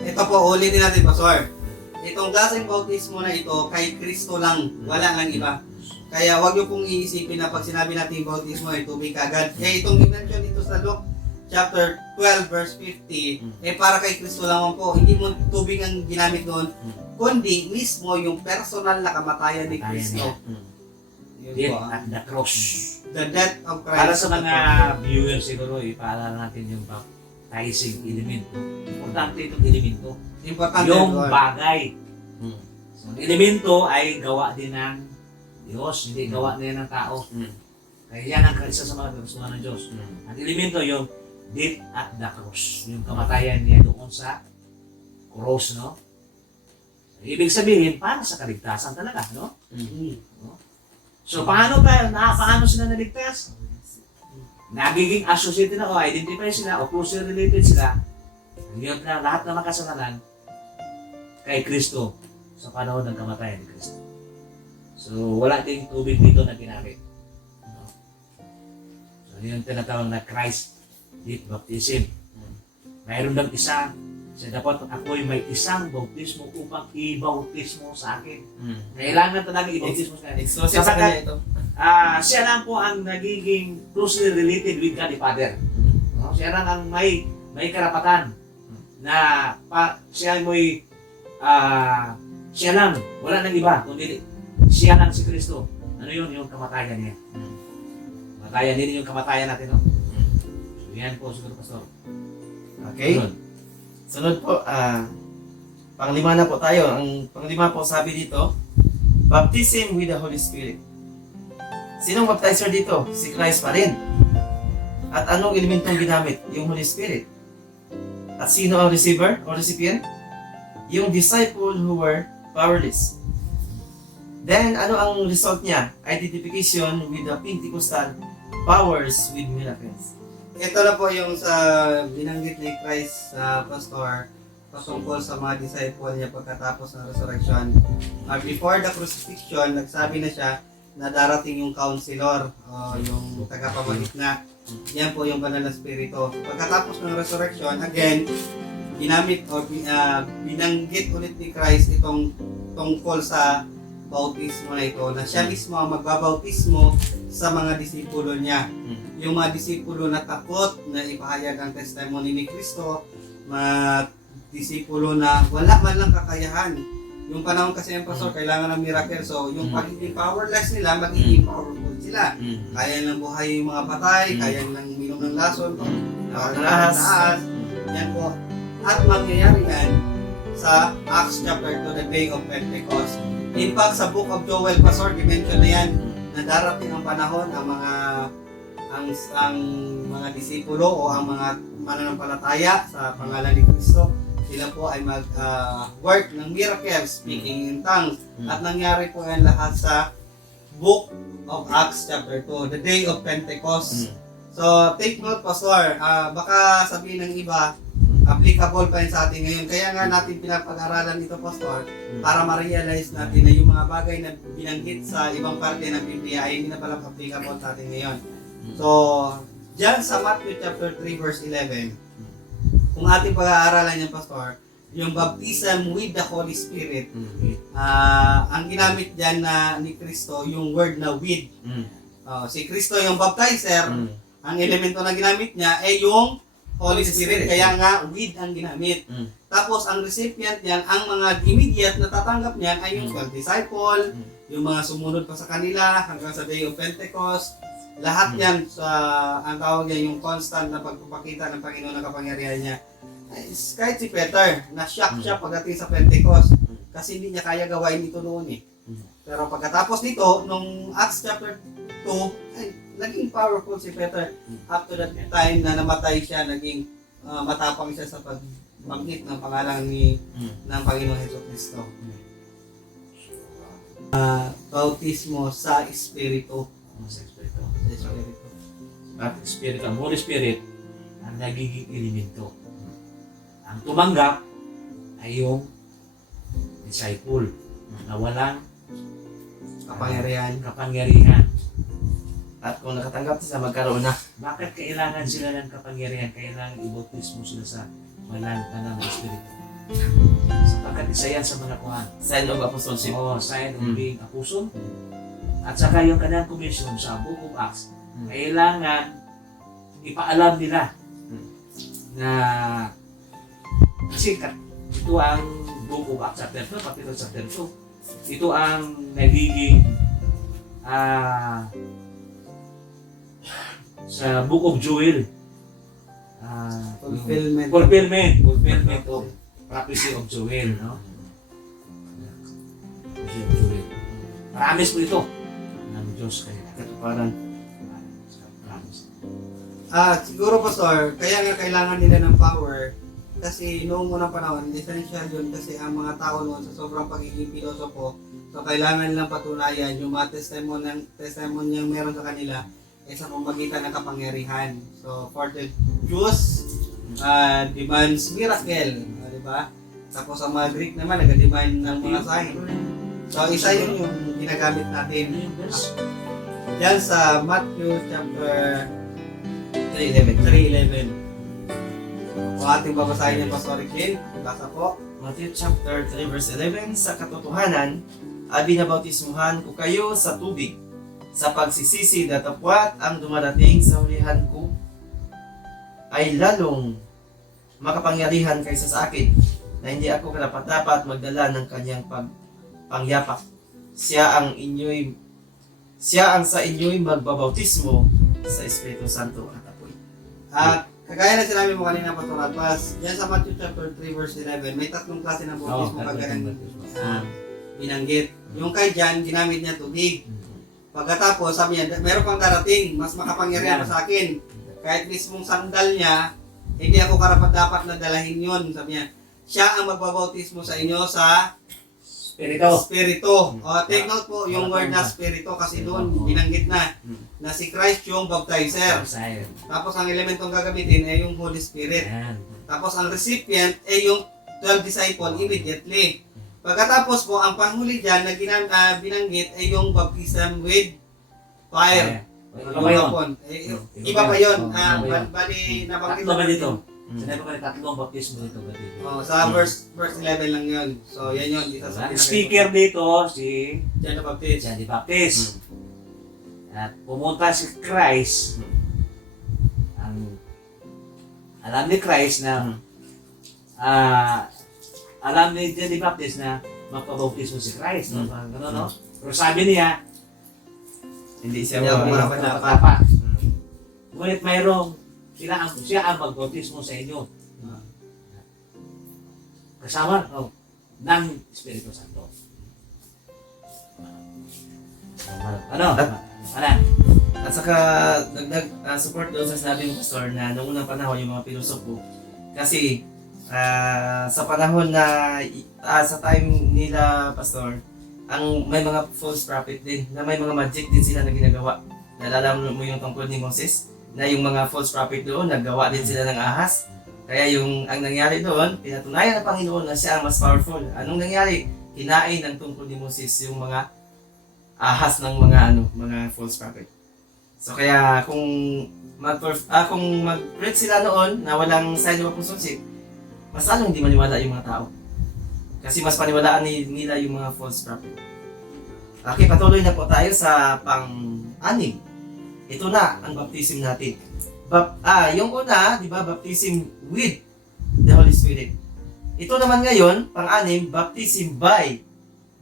Ito po, ulitin natin, Pastor. Itong klaseng bautismo na ito, kay Kristo lang, wala nang iba. Kaya wag niyo pong iisipin na pag sinabi natin bautismo ay tubig agad. Kaya itong dimension dito sa Luke chapter 12 verse 50, para kay Kristo lamang po. Hindi mo tubig ang ginamit doon, kundi mismo yung personal na kamatayan ni Kristo. Yun Death po, at the cross. the death of Christ. Para sa mga viewers siguro, ipaalala natin yung baptizing elemento. Importante itong elemento. Importante Yung doon. bagay. So, ang elemento ay gawa din ng Diyos, hindi gawa din ng tao. Kaya yan ang isa sa mga kagustuhan ng Diyos. Ang elemento yung death at the cross. Yung kamatayan niya doon sa cross, no? Ibig sabihin, para sa kaligtasan talaga, no? So, paano sila naligtas? Nagiging associated na o identify sila o closely related sila. Ngayon na lahat ng makasalanan kay Kristo sa panahon ng kamatayan ni Kristo. So, wala ding tubig dito na ginamit. No? So, yun tinatawag na Christ death baptism. Mayroon lang isa. Siya dapat ako'y may isang bautismo upang i-bautismo sa akin. Kailangan talaga i-bautismo sa akin. Exclusive sa kanya ito. Siya lang po ang nagiging closely related with God the Father. No? Siya lang ang may karapatan na siya lang, wala nang iba, kundi siya lang si Kristo. Ano yun? Yung kamatayan niya. Kamatayan din yung kamatayan natin, no? So, yan po, siguro, Pastor. Okay. Yun. Sunod po, panglima na po tayo. Ang panglima po sabi dito, baptism with the Holy Spirit. Sinong baptizer dito? Si Christ pa rin. At anong elementong ginamit? Yung Holy Spirit. At sino ang receiver o recipient? Yung disciple who were powerless. Then, ano ang result niya? Identification with the Pentecostal powers with miracles. Ito na po yung sa binanggit ni Christ sa pastor patungkol sa mga disciple niya pagkatapos ng resurrection. Before the crucifixion, nagsabi na siya na darating yung counselor o yung tagapamagitan. Yan po yung banal na spirito. Pagkatapos ng resurrection, again, ginamit o binanggit ulit ni Christ itong tungkol sa bautismo na ito, na siya mismo ang magbabautismo sa mga disipulo niya. Yung mga disipulo na takot na ipahayag ang testimony ni Kristo, mga disipulo na wala man lang kakayahan. Yung panahon kasi ng pastor, kailangan ng miracle. So, yung pagiging powerless nila, magiging powerful sila. Kaya nang buhay yung mga patay, kaya nang minom ng lason, Nakakalaas. yan po. At mangyayari yan sa Acts chapter 2, the day of Pentecost. In fact, sa book of Joel, Pastor, dimension na yan, na darating ang panahon, ang mga disipulo o ang mga mananampalataya sa pangalan ni Kristo, sila po ay mag-work ng miracles, speaking in tongues. At nangyari po yan lahat sa book of Acts chapter 2, the day of Pentecost. So, take note, Pastor, baka sabihin ng iba, applicable pa rin sa atin ngayon. Kaya nga natin pinapag-aralan ito, Pastor, para ma-realize natin na yung mga bagay na binanggit sa ibang parte ng Biblia ay hindi na pala applicable sa atin ngayon. So, dyan sa Matthew chapter 3 verse 11, kung ating pag-aaralan yan, Pastor, yung baptism with the Holy Spirit, ang ginamit dyan na ni Kristo, yung word na with. Si Kristo yung baptizer, ang elemento na ginamit niya ay yung Holy Spirit. Kaya nga, with ang ginamit. Tapos ang recipient niyan, ang mga immediate na tatanggap niyan ay yung 12 disciple, yung mga sumunod pa sa kanila hanggang sa Day of Pentecost. Lahat yan sa ang tawag niya yung constant na pagpapakita ng Panginoon ng kapangyarihan niya. Kahit si Peter, na-shock siya pagdating sa Pentecost kasi hindi niya kaya gawain ito noon eh. Pero pagkatapos nito, nung Acts chapter 2, ay, naging powerful si Peter. After that time na namatay siya, naging matapang siya sa pagbanggit ng pangalan ng Panginoon Hesus Kristo. Bautismo sa Espiritu. Sa Espiritu. Sa Espiritu. At Spirit, ang Holy Spirit, ang nagiging elemento. Ang tumanggap ay yung disciple na walang kapangyarihan. At kung nakatanggap sila, magkaroon na. Bakit kailangan sila ng kapangyarihan? Kailangan ibautismo sila sa walang ng Espiritu. Sapagkat isa yan sa mga kuhan. Sign of apostleship. Oo, sign of being apostle. At saka yung kanyang commission sa Book of Acts, kailangan ipaalam nila na kasi ito ang Book of Acts chapter 2, pati ito chapter 2. Ito ang nagiging sa Book of Joel. Fulfillment of prophecy of Joel, no? Prophecy of Joel. Promise po ito ng Diyos kay Katuparan. promise. Siguro Pastor, kaya nga kailangan nila ng power kasi noong unang panahon, essential yun kasi ang mga tao noon sa sobrang pagiging pilosopo, so kailangan nilang patunayan yung mga testimonyang meron sa kanila ay sa pamamagitan ng kapangyarihan. So for the Jews, demands miracle, di ba? Tapos ang mga Greek naman nag-demand ng mga sign. So isa yun yung ginagamit natin. Yan sa Matthew chapter 3:11. Kung ating babasahin yung Pastor Ken, basa po. Matthew chapter 3 verse 11, sa katotohanan, binabautismuhan ko kayo sa tubig, sa pagsisisi datapwat ang dumarating sa hulihan ko ay lalong makapangyarihan kaysa sa akin, na hindi ako karapat-dapat magdala ng kanyang pangyapak. Siya ang sa inyo'y magbabautismo sa Espiritu Santo at apoy. Kagaya na sinabi mo kanina, Pastor Alpas, yan sa Matthew chapter 3 verse 11, may tatlong klase ng bautismo kagaya ng binanggit. Yung kay John, ginamit niya tubig. Pagkatapos, sabi niya, meron pang darating, mas makapangyarihan pa sa akin. Kahit mismong sandal niya, hindi ako karapat-dapat na dalahin yun. Sabi niya, siya ang magbabautismo sa inyo sa Spirito. Take note po yung word na Spirito kasi doon binanggit na si Christ yung baptizer. Tapos ang elementong gagamitin ay yung Holy Spirit. Tapos ang recipient ay yung 12 disciple immediately. Pagkatapos po, ang panghuli dyan na binanggit ay yung baptism with fire. Iba pa yun. Bali, nabanggit Tatlo ba dito? Sinabi ko na tatlong baptismo dito. Sa verse 11 lang yun. So, yan yun. Ang speaker dito, si John the Baptist. John the Baptist. At pumunta si Christ. Alam ni Christ na alam ni John the Baptist na magpabautismo si Christ. No? Ganun, no? Pero sabi niya, Hindi siya dapat. Ngunit mayroong siya ang magbautismo sa inyo. Kasama ng Espiritu Santo. Ano? At saka dagdag support doon sa sinabi mo, Pastor, na noong unang panahon yung mga pilosopo. Kasi sa panahon na sa time nila, Pastor, ang may mga false prophet din, na may mga magic din sila na ginagawa. Nalala mo yung tungkol ni Moses, na yung mga false prophet doon, naggawa din sila ng ahas. Kaya ang nangyari doon, pinatunayan ng Panginoon na siya ang mas powerful. Anong nangyari? Kinain ng tungkol ni Moses yung mga ahas ng mga false prophet. So kaya kung mag-preach sila noon na walang sign of apostleship, mas lalong hindi maniwala yung mga tao. Kasi mas paniwalaan nila yung mga false prophet. Okay, patuloy na po tayo sa pang-anim. Ito na ang baptism natin. Yung una, di ba, baptism with the Holy Spirit. Ito naman ngayon, pang-anim, baptism by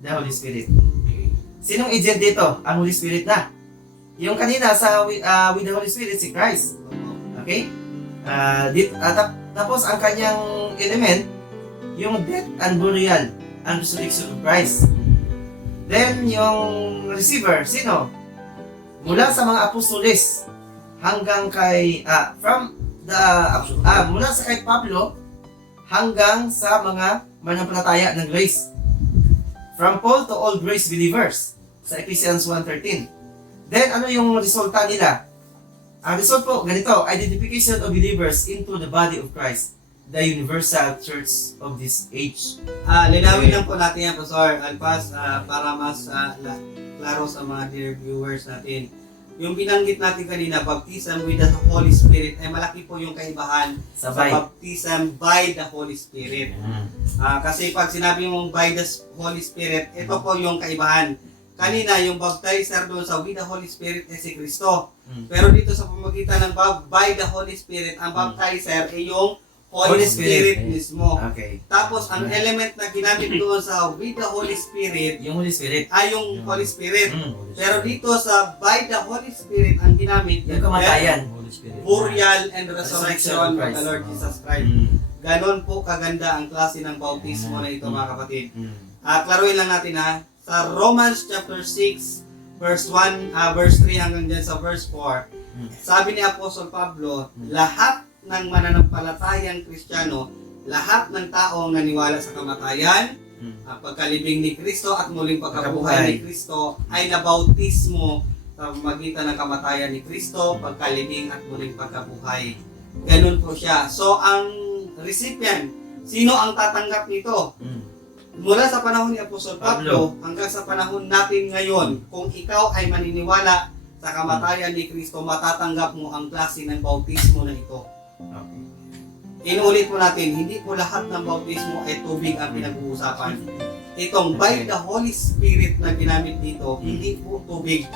the Holy Spirit. Sinong agent dito? Ang Holy Spirit na. Yung kanina sa with the Holy Spirit, si Christ. Okay? Tapos ang kanyang element, yung death and burial and resurrection of Christ. Then, yung receiver, sino? Mula sa mga apostoles hanggang kay, mula sa kay Pablo hanggang sa mga manampalataya ng grace. From Paul to all grace believers sa Ephesians 1:13. Then, ano yung resulta nila? Ang result po, ganito, identification of believers into the body of Christ, the universal church of this age. Linawin lang po natin yan, Pastor Alpas, para mas klaro sa mga dear viewers natin. Yung binanggit natin kanina, baptism with the Holy Spirit, ay malaki po yung kaibahan sa Sabay. baptism by the Holy Spirit. Kasi pag sinabi mong by the Holy Spirit, ito po yung kaibahan. Kanina, yung baptizer doon sa with the Holy Spirit ay si Kristo. Pero dito sa pamagitan ng by the Holy Spirit, ang baptizer ay yung Holy Holy Spirit Spirit. mismo. Okay. Tapos, ang element na ginamit doon sa with the Holy Spirit Yung Holy Spirit. ay yung Holy Spirit. Mm. Pero dito sa by the Holy Spirit, ang ginamit Yung kamatayan. burial and resurrection of Christ. the Lord Jesus Christ. Ganon po kaganda ang klase ng bautismo na ito, mga kapatid. Klaruin lang natin ha. Sa Romans chapter 6, verse 1, verse 3 hanggang dyan sa verse 4, sabi ni Apostol Pablo, lahat ng mananampalatayang Kristiyano, lahat ng taong naniwala sa kamatayan, pagkalibing ni Kristo at muling pagkabuhay ni Kristo ay nabautismo sa magitan ng kamatayan ni Kristo, pagkalibing at muling pagkabuhay. Ganun po siya. So, ang recipient, sino ang tatanggap nito? Mula sa panahon ni Apostol Pablo hanggang sa panahon natin ngayon, kung ikaw ay maniniwala sa kamatayan ni Kristo, matatanggap mo ang klase ng bautismo na ito. Inuulit po natin, hindi po lahat ng bautismo ay tubig ang pinag-uusapan. Itong by the Holy Spirit na ginamit dito, hindi po tubig,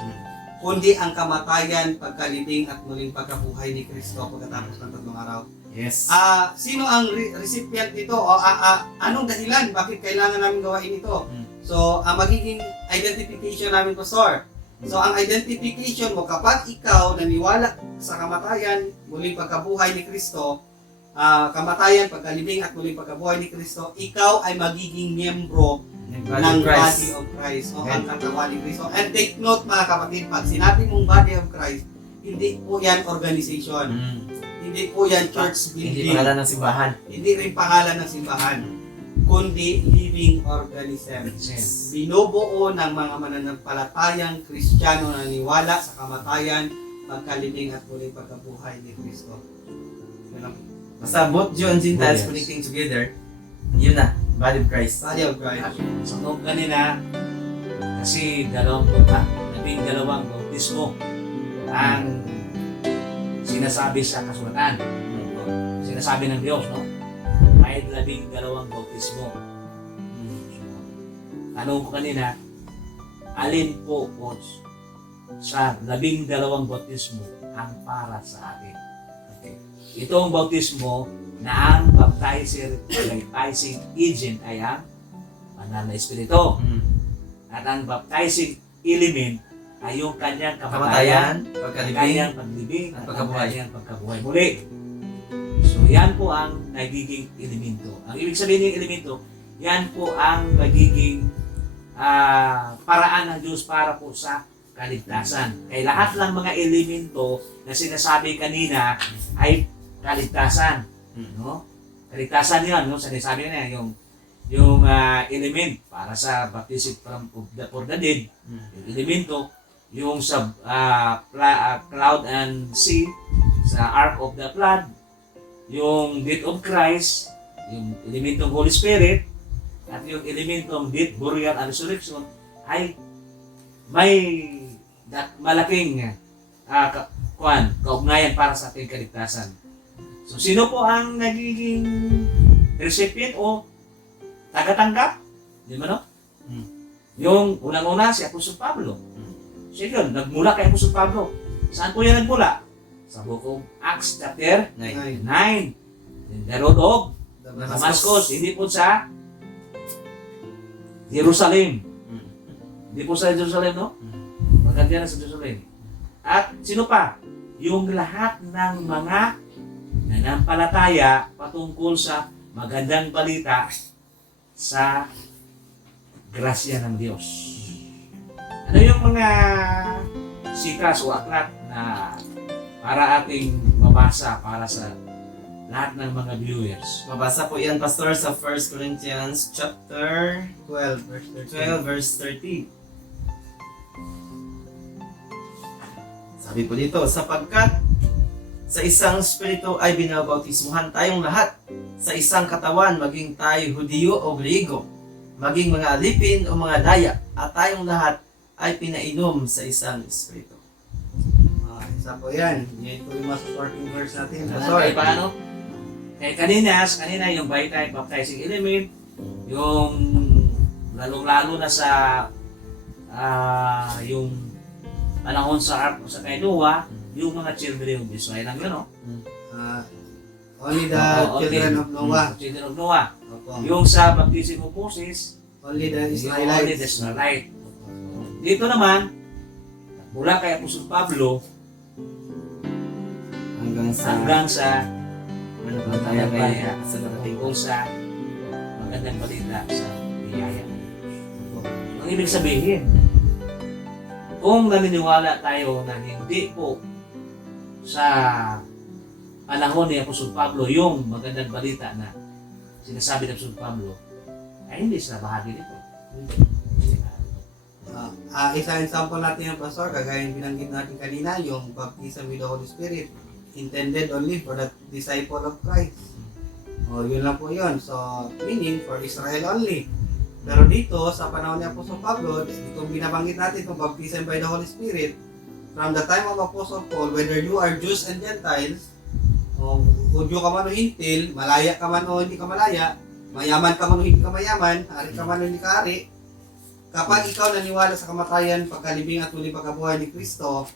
kundi ang kamatayan, pagkalibing at muling pagkabuhay ni Kristo pagkatapos ng 3 araw. Yes. Sino ang recipient nito? O anong dahilan bakit kailangan namin gawain ito? So, ang magiging identification namin, Pastor. So, ang identification mo kapag ikaw naniwala sa kamatayan, muling pagkabuhay ni Kristo, kamatayan, pagkalibing at muling pagkabuhay ni Kristo, ikaw ay magiging miyembro ng body of Christ o ang katawan ni Kristo. And take note, mga kapatid, pag sinabi mong body of Christ, hindi po yan organization. Hindi po yan church Hindi building. pangalan ng simbahan. Hindi rin pangalan ng simbahan. Kundi living organism. Binubuo ng mga mananampalatayang Kristiyano na naniwala sa kamatayan, pagkalibing at muling pagkabuhay ni Kristo. Basta both Jew and Gentiles Yes. connecting together, yun na, body of Christ. Body of Christ. So, nung kanina, kasi dalawang bautismo ang sinasabi sa kasulatan. Sinasabi ng Diyos, no? May 12 bautismo. Tanong ko kanina, alin po sa 12 bautismo ang para sa atin? Okay. Itong bautismo na ang baptizing agent ay ang banal na espiritu. At ang baptizing element ay yung kanyang kamatayan, Kamatayan, pagkalibing, kanyang paglibing, at pagkabuhay. kanyang pagkabuhay muli. So yan po ang nagiging elemento. Ang ibig sabihin ng elemento, yan po ang nagiging paraan ng Diyos para po sa kaligtasan. Kaya lahat ng mga elemento na sinasabi kanina ay kaligtasan. No? Kaligtasan yan, no? Sinasabi na yung element para sa baptism for the dead, yung elemento, yung sa cloud and sea, sa ark of the flood, yung death of Christ, yung elementong Holy Spirit, at yung elementong death, burial, and resurrection ay may malaking kaugnayan para sa ating kaligtasan. So, sino po ang nagiging recipient o tagatanggap? Di ba, no? Yung unang-una, si Apostol Pablo. Siya yun, nagmula kay Apostol Pablo. Saan po yan nagmula? Sa book of Acts chapter 9. In the road of Damascus, hindi po sa Jerusalem. Hindi po sa Jerusalem, no? Maganda na sa Jerusalem. At sino pa? Yung lahat ng mga nanampalataya patungkol sa magandang balita sa grasya ng Diyos. Ano yung mga sikas o aklat na para ating mabasa para sa lahat ng mga viewers? Mabasa po yan, Pastor, sa 1 Corinthians chapter 12 verse 12, verse 30. Sabi po dito, sapagkat sa isang spirito ay binabautismuhan tayong lahat sa isang katawan, maging tayo Hudiyo o Griego, maging mga alipin o mga daya, at tayong lahat ay pinainom sa isang espiritu. Isa po yan. Yan po yung mas supporting verse natin. Sorry, paano? Eh, kanina yung baptizing element, yung lalong-lalo na sa yung panahon sa kay Noah, yung mga children of Israel lang yun, no? Only the Okay. children of Noah. Children of Noah. Opo. Yung sa baptism of Moses, Only the only the Israelites. Israelite. Dito naman, mula kay Apostol Pablo hanggang sa Mananampalataya kaya sa darating. tungkol sa magandang balita sa biyaya ng Diyos. Ang ibig sabihin, kung naniniwala tayo na hindi po sa panahon ni Apostol Pablo yung magandang balita na sinasabi ng Apostol Pablo, ay hindi sila bahagi nito. Isa example natin yung pastor, kagaya yung binanggit natin kanina, yung baptism with the Holy Spirit, intended only for the disciple of Christ. Yun lang po yun. So, meaning for Israel only. Pero dito, sa panahon ni Apostol Pablo, itong binabanggit natin, itong baptism by the Holy Spirit, from the time of Apostle Paul, whether you are Jews and Gentiles, o Hudyo ka man o Hintil, malaya ka man o hindi ka malaya, mayaman ka man o hindi ka mayaman, hari ka man o hindi ka hari, kapag ikaw naniwala sa kamatayan, pagkalibing at muling pagkabuhay ni Kristo,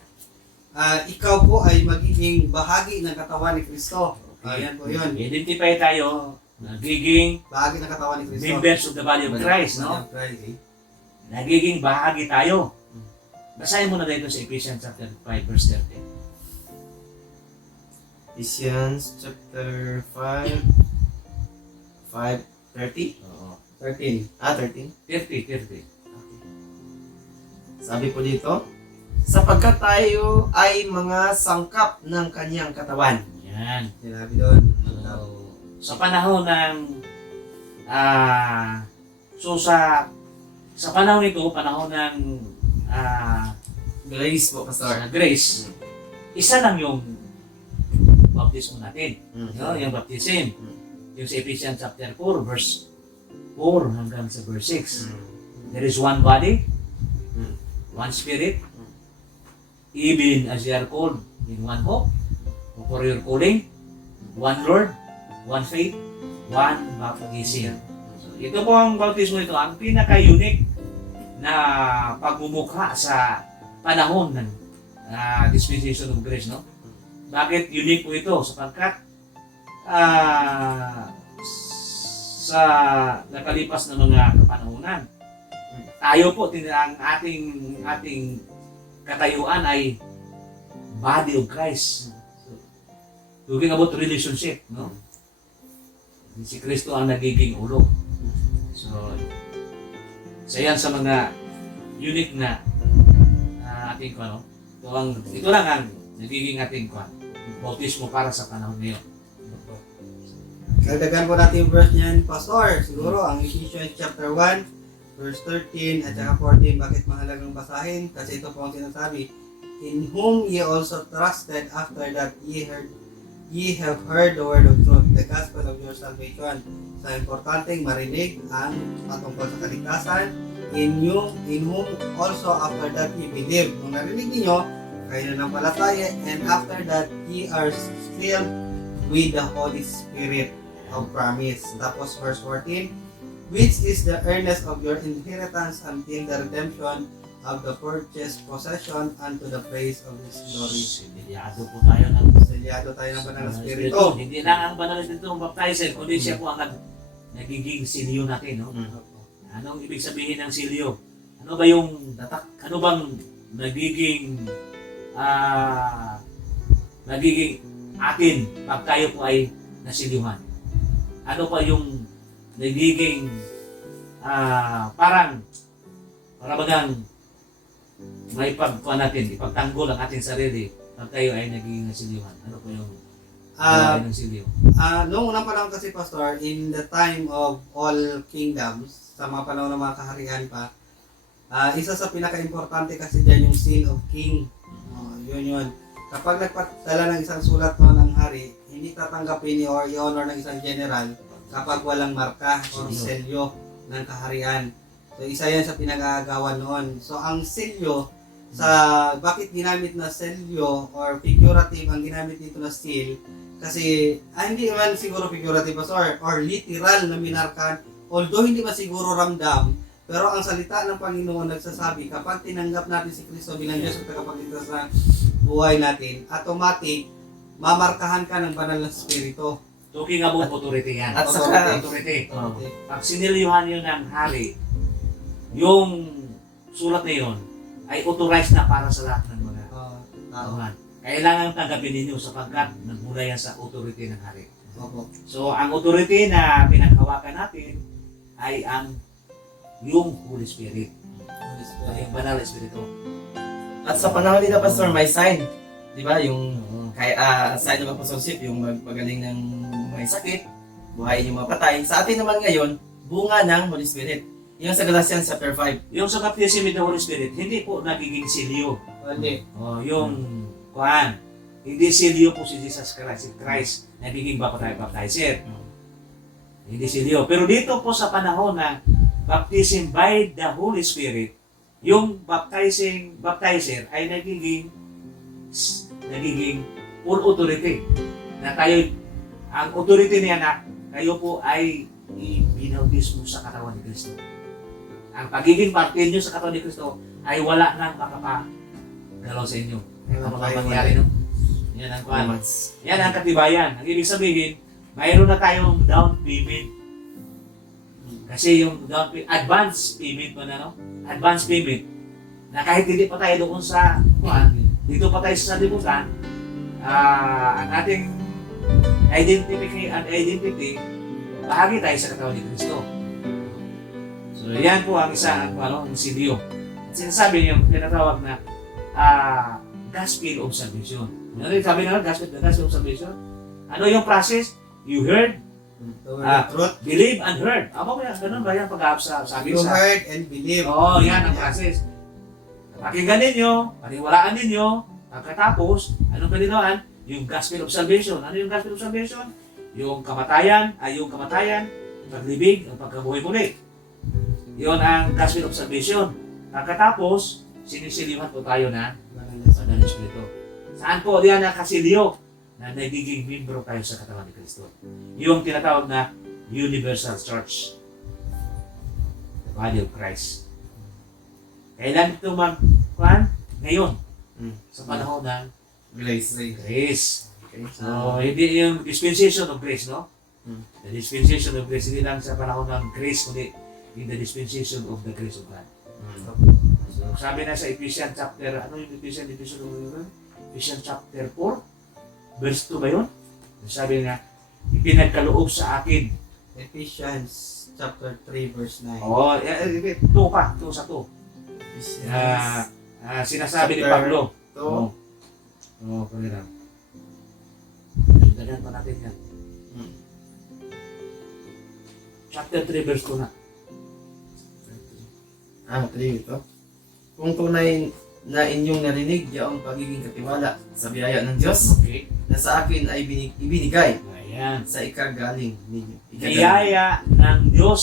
ikaw po ay magiging bahagi ng katawan ni Kristo. Ayan po yun. Identify tayo, nagiging Bahagi ng katawan ni Kristo. members of the body of Christ, no? Nagiging bahagi tayo. Basahin mo na dito sa Ephesians chapter 5, verse 30. Ephesians chapter 5, 5:30? Oo. 13. 13. 30. Sabi po dito, sapagkat tayo ay mga sangkap ng kanyang katawan. Yan. Sinabi doon. Sa panahon ng sa panahon nito, panahon ng Grace po, Pastor. grace, isa lang yung baptismo natin. No? Yung baptism. Yung sa Ephesians chapter 4, verse 4 hanggang sa verse 6. There is one body, one spirit, even as ye are called in one hope, for your calling, one Lord, one faith, one baptism. So, ito po ang baptismo ito, ang pinaka-unique na pagmumukha sa panahon ng dispensation of grace, no? Bakit unique po ito? Sapagkat sa nakalipas na mga kapanahunan, tayo po, ang ating katayuan ay body of Christ. Talking about relationship, no? Si Kristo ang nagiging ulo. So, isa yan sa mga unique na ating ano. Ito lang ang nagiging ating bautismo para sa panahon ngayon. Dagdagan po natin yung verse niyan, Pastor. Siguro, ang Ephesians chapter 1, verse 13 at saka 14, bakit mahalagang basahin? Kasi ito po ang sinasabi, in whom ye also trusted after that ye have heard the word of truth, the gospel of your salvation. So, importanteng marinig ang patungkol sa kaligtasan, in whom also after that ye believe. Nung narinig ninyo, kayo na palataya, and after that ye are filled with the Holy Spirit of promise. Tapos verse 14, which is the earnest of your inheritance until the redemption of the purchased possession unto the praise of His glory. Sinilyado po tayo ng Selyado tayo ng banal na Espiritu. Espiritu. Hindi lang ang banal na Espiritu ang baptizer, kundi siya po ang nagiging silyo natin. No? Anong ibig sabihin ng silyo? Ano ba yung Tatak. ano bang nagiging atin pag tayo po ay nasilyuhan? Ano pa yung nagiging para bagang may natin, ipagtanggol ang ating sarili pag tayo ay nagiging nasilyuhan? Ano po yung gawain ng silyo? Noong unang panahon kasi, Pastor, in the time of all kingdoms, sa mga panahon ng mga kaharian pa, isa sa pinaka-importante kasi dyan yung seal of king. Yun. Kapag nagpadala ng isang sulat noon ng hari, hindi tatanggapin or i-honor ng isang general kapag walang marka or selyo ng kaharian. So isa yan sa pinag-aagawan noon. So ang selyo, bakit ginamit na selyo or figurative ang ginamit dito na seal? Kasi hindi man siguro figurative or literal na minarkan, although hindi ba siguro ramdam, pero ang salita ng Panginoon nagsasabi, kapag tinanggap natin si Kristo bilang Diyos at tagapagligtas ng buhay natin, automatic, mamarkahan ka ng banal na Espiritu. Talking about authority yan. At saka- Authority. Okay. Pag sinilyuhan yun ng hari, yung sulat na yun ay authorized na para sa lahat ng mga Tao. tauhan. Kailangan tanggapin ninyo sapagkat nagmula yan sa authority ng hari. Opo. So, ang authority na pinaghawakan natin ay yung Holy Spirit. Holy Spirit. Yung banal na Espiritu. At sa panahon nila, Pastor, may sign. Di ba? Yung sign of apostleship, yung magpagaling ng may sakit, buhayin yung mga patay. Sa atin naman ngayon, bunga ng Holy Spirit. Yung sa Galatians chapter 5. Yung sa baptism with the Holy Spirit, hindi po nagiging silyo. Hindi. Yung hindi silyo po si Jesus Christ. Si Christ nagiging baptizer. Hindi silyo. Pero dito po sa panahon na baptism by the Holy Spirit, yung baptizer ay nagiging full authority. Na tayo, ang authority niya na kayo po ay ibinautismo sa katawan ni Kristo. Ang pagiging parte nyo sa katawan ni Kristo ay wala nang makapagalaw sa inyo. Ano ba mangyari no? Yan ang kuwan. Yan ang katibayan. Ang ibig sabihin, mayroon na tayong down payment. Kasi yung down payment, advance payment mo na, no? Advance payment. Na kahit hindi pa tayo doon sa kuwan, dito pa tayo sa libutan, ang ating identity, bahagi tayo sa katawan ni Kristo. So yan po ang isa, ang silyo. Sinasabi niyo, tinatawag na gospel of salvation. Ano yung sabi na gospel of salvation? Ano yung process? You heard, Truth. believe, and heard. Aba ko yan, ganun ba yan sabi You sa... heard and believe. Oo, yan ang process. Pakinggan ninyo, paniwalaan ninyo, pagkatapos, anong paninawan? Yung gospel of salvation. Ano yung gospel of salvation? Yung kamatayan, paglibig, ang pagkabuhay muli. Yun ang gospel of salvation. Pagkatapos, sinisilihan po tayo na Banal na Espiritu. Saan po diyan nakasilyo na nagiging membro tayo sa katawan ni Kristo? Yung tinatawag na Universal Church. The Body of Christ. Kailan ito ngayon. Sa panahon ng grace. So, hindi yung dispensation of grace, no? The dispensation of grace, hindi lang sa panahon ng grace, kundi in the dispensation of the grace of God. So, sabi na sa Ephesians chapter, ano yung Ephesians chapter 4, verse 2 ba yun? Sabi nga, ipinagkaloob sa akin. Ephesians chapter 3 verse 9. Oo, 2 sa 2. Sinasabi ni Pablo. Oo, kanina. Ganyan pa natin yan. Chapter 3, verse 2 na. 3 ito. Kung tunay na inyong narinig yung pagiging katiwala sa biyaya ng Diyos Okay. na sa akin ay ibinigay Ayan. sa ikagaling ninyo. Biyaya ng Diyos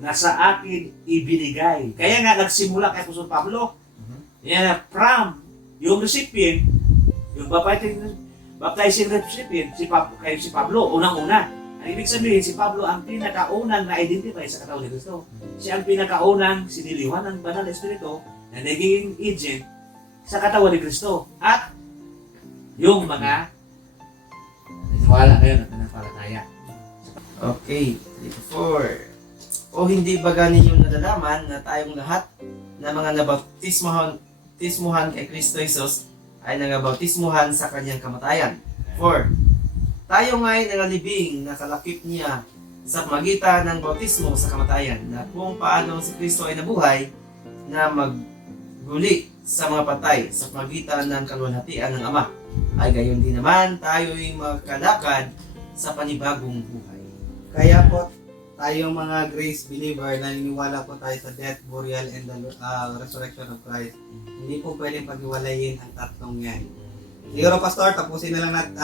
na sa akin ibinigay. Kaya nga nagsimula kay Apostol Pablo. Yan, from yung recipient, yung baptizing recipient, si Pablo, unang-una, Ang ibig sabihin, si Pablo ang pinakaunang na-identify sa katawan ni Kristo. Siya ang pinakaunang siniliwan ng Banal na Espiritu na naging agent sa katawan ni Kristo. At yung mga naniwala ngayon at nanampalataya. Okay, 4. O hindi ba ninyong nalalaman na tayong lahat na mga nabautismuhan kay Kristo Jesus ay nangabautismuhan sa kanyang kamatayan? 4. Tayo nga'y nangalibing na kalakip niya sa magitan ng bautismo sa kamatayan, na kung paano si Kristo ay nabuhay na magguli sa mga patay sa magitan ng kaluwalhatian ng Ama, ay gayon din naman tayo'y magkalakad sa panibagong buhay. Kaya po, tayong mga grace believer, naniniwala po tayo sa death, burial, and the resurrection of Christ. Hindi po pwedeng pag-iwalayin ang tatlong yan. Siguro, Pastor, tapusin na lang natin,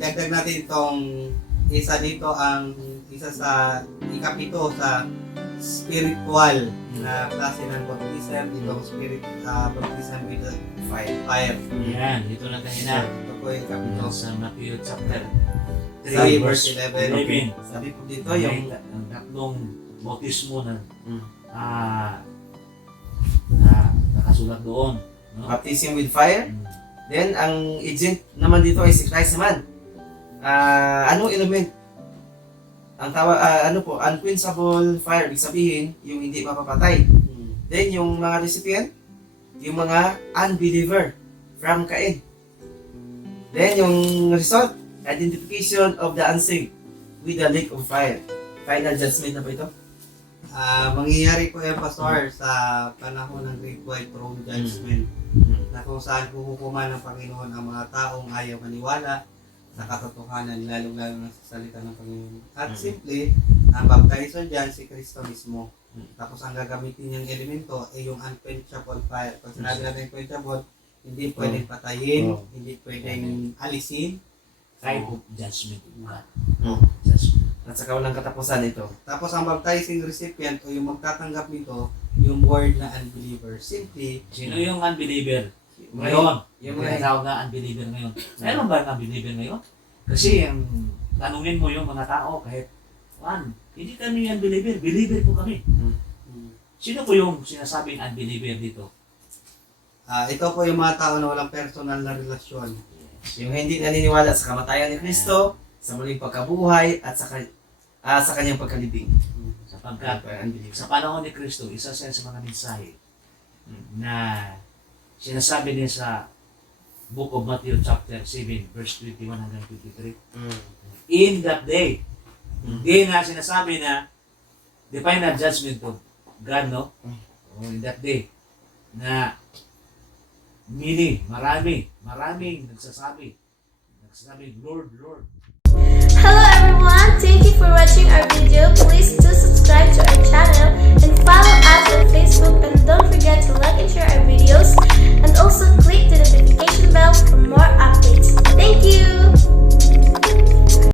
idagdag natin itong isa dito, ang isa sa ikapito sa spiritual na klase ng baptism, itong baptism with the fire. Yan, dito na tayo na. Ito po yung ikapito. Sa Matthew chapter 3 verse 11. 11. Sabi po dito, Yung yung ang tatlong bautismo na Mm. na nakasulat doon. No? baptism with fire. Mm. Then, ang agent naman dito ay si Christ naman. Anong element? Ang unquenchable fire, ibig sabihin, yung hindi mapapatay. Then, yung mga recipient, yung mga unbeliever from Cain. Then, yung result, identification of the unsaved with the lake of fire. Final judgment na ba ito? Mangyayari po yan, Pastor, sa panahon ng Great White Throne Judgment, na kung saan huhukuman ng Panginoon ang mga taong ayaw maniwala sa katotohanan, lalong-lalo na sa salita ng Panginoon. At simple, ang baptizer dyan, si Kristo mismo. Tapos ang gagamitin niyang elemento ay yung unquenchable fire. Pag sinabi natin quenchable, hindi pwedeng patayin, hindi pwedeng alisin. Type of judgment of God. Mm. Judgment. At saka walang katapusan ito. Tapos ang baptizing recipient o yung magtatanggap nito, yung word na unbeliever. Simply, Sino yung unbeliever? Ngayon, Ngayon, yung yung mga tawag na unbeliever ngayon. Meron ba ang unbeliever ngayon? Kasi ang tanungin mo yung mga tao kahit hindi kami unbeliever, believer po kami. Sino po yung sinasabing unbeliever dito? ito po yung mga tao na walang personal na relasyon. yung hindi naniniwala sa kamatayan ni Kristo, sa muling pagkabuhay, at sa kanyang pagkalibing. Sapagkat Unbeliever. sa panahon ni Kristo, isa siya sa mga mensahe na sinasabi niya sa Book of Matthew chapter 7 verse 21 hanggang 23. In that day, hindi na sinasabi na the final judgment of God, no? O in that day, na maraming nagsasabi, Lord, Lord. Hello everyone, thank you for watching our video. Please do subscribe to our channel.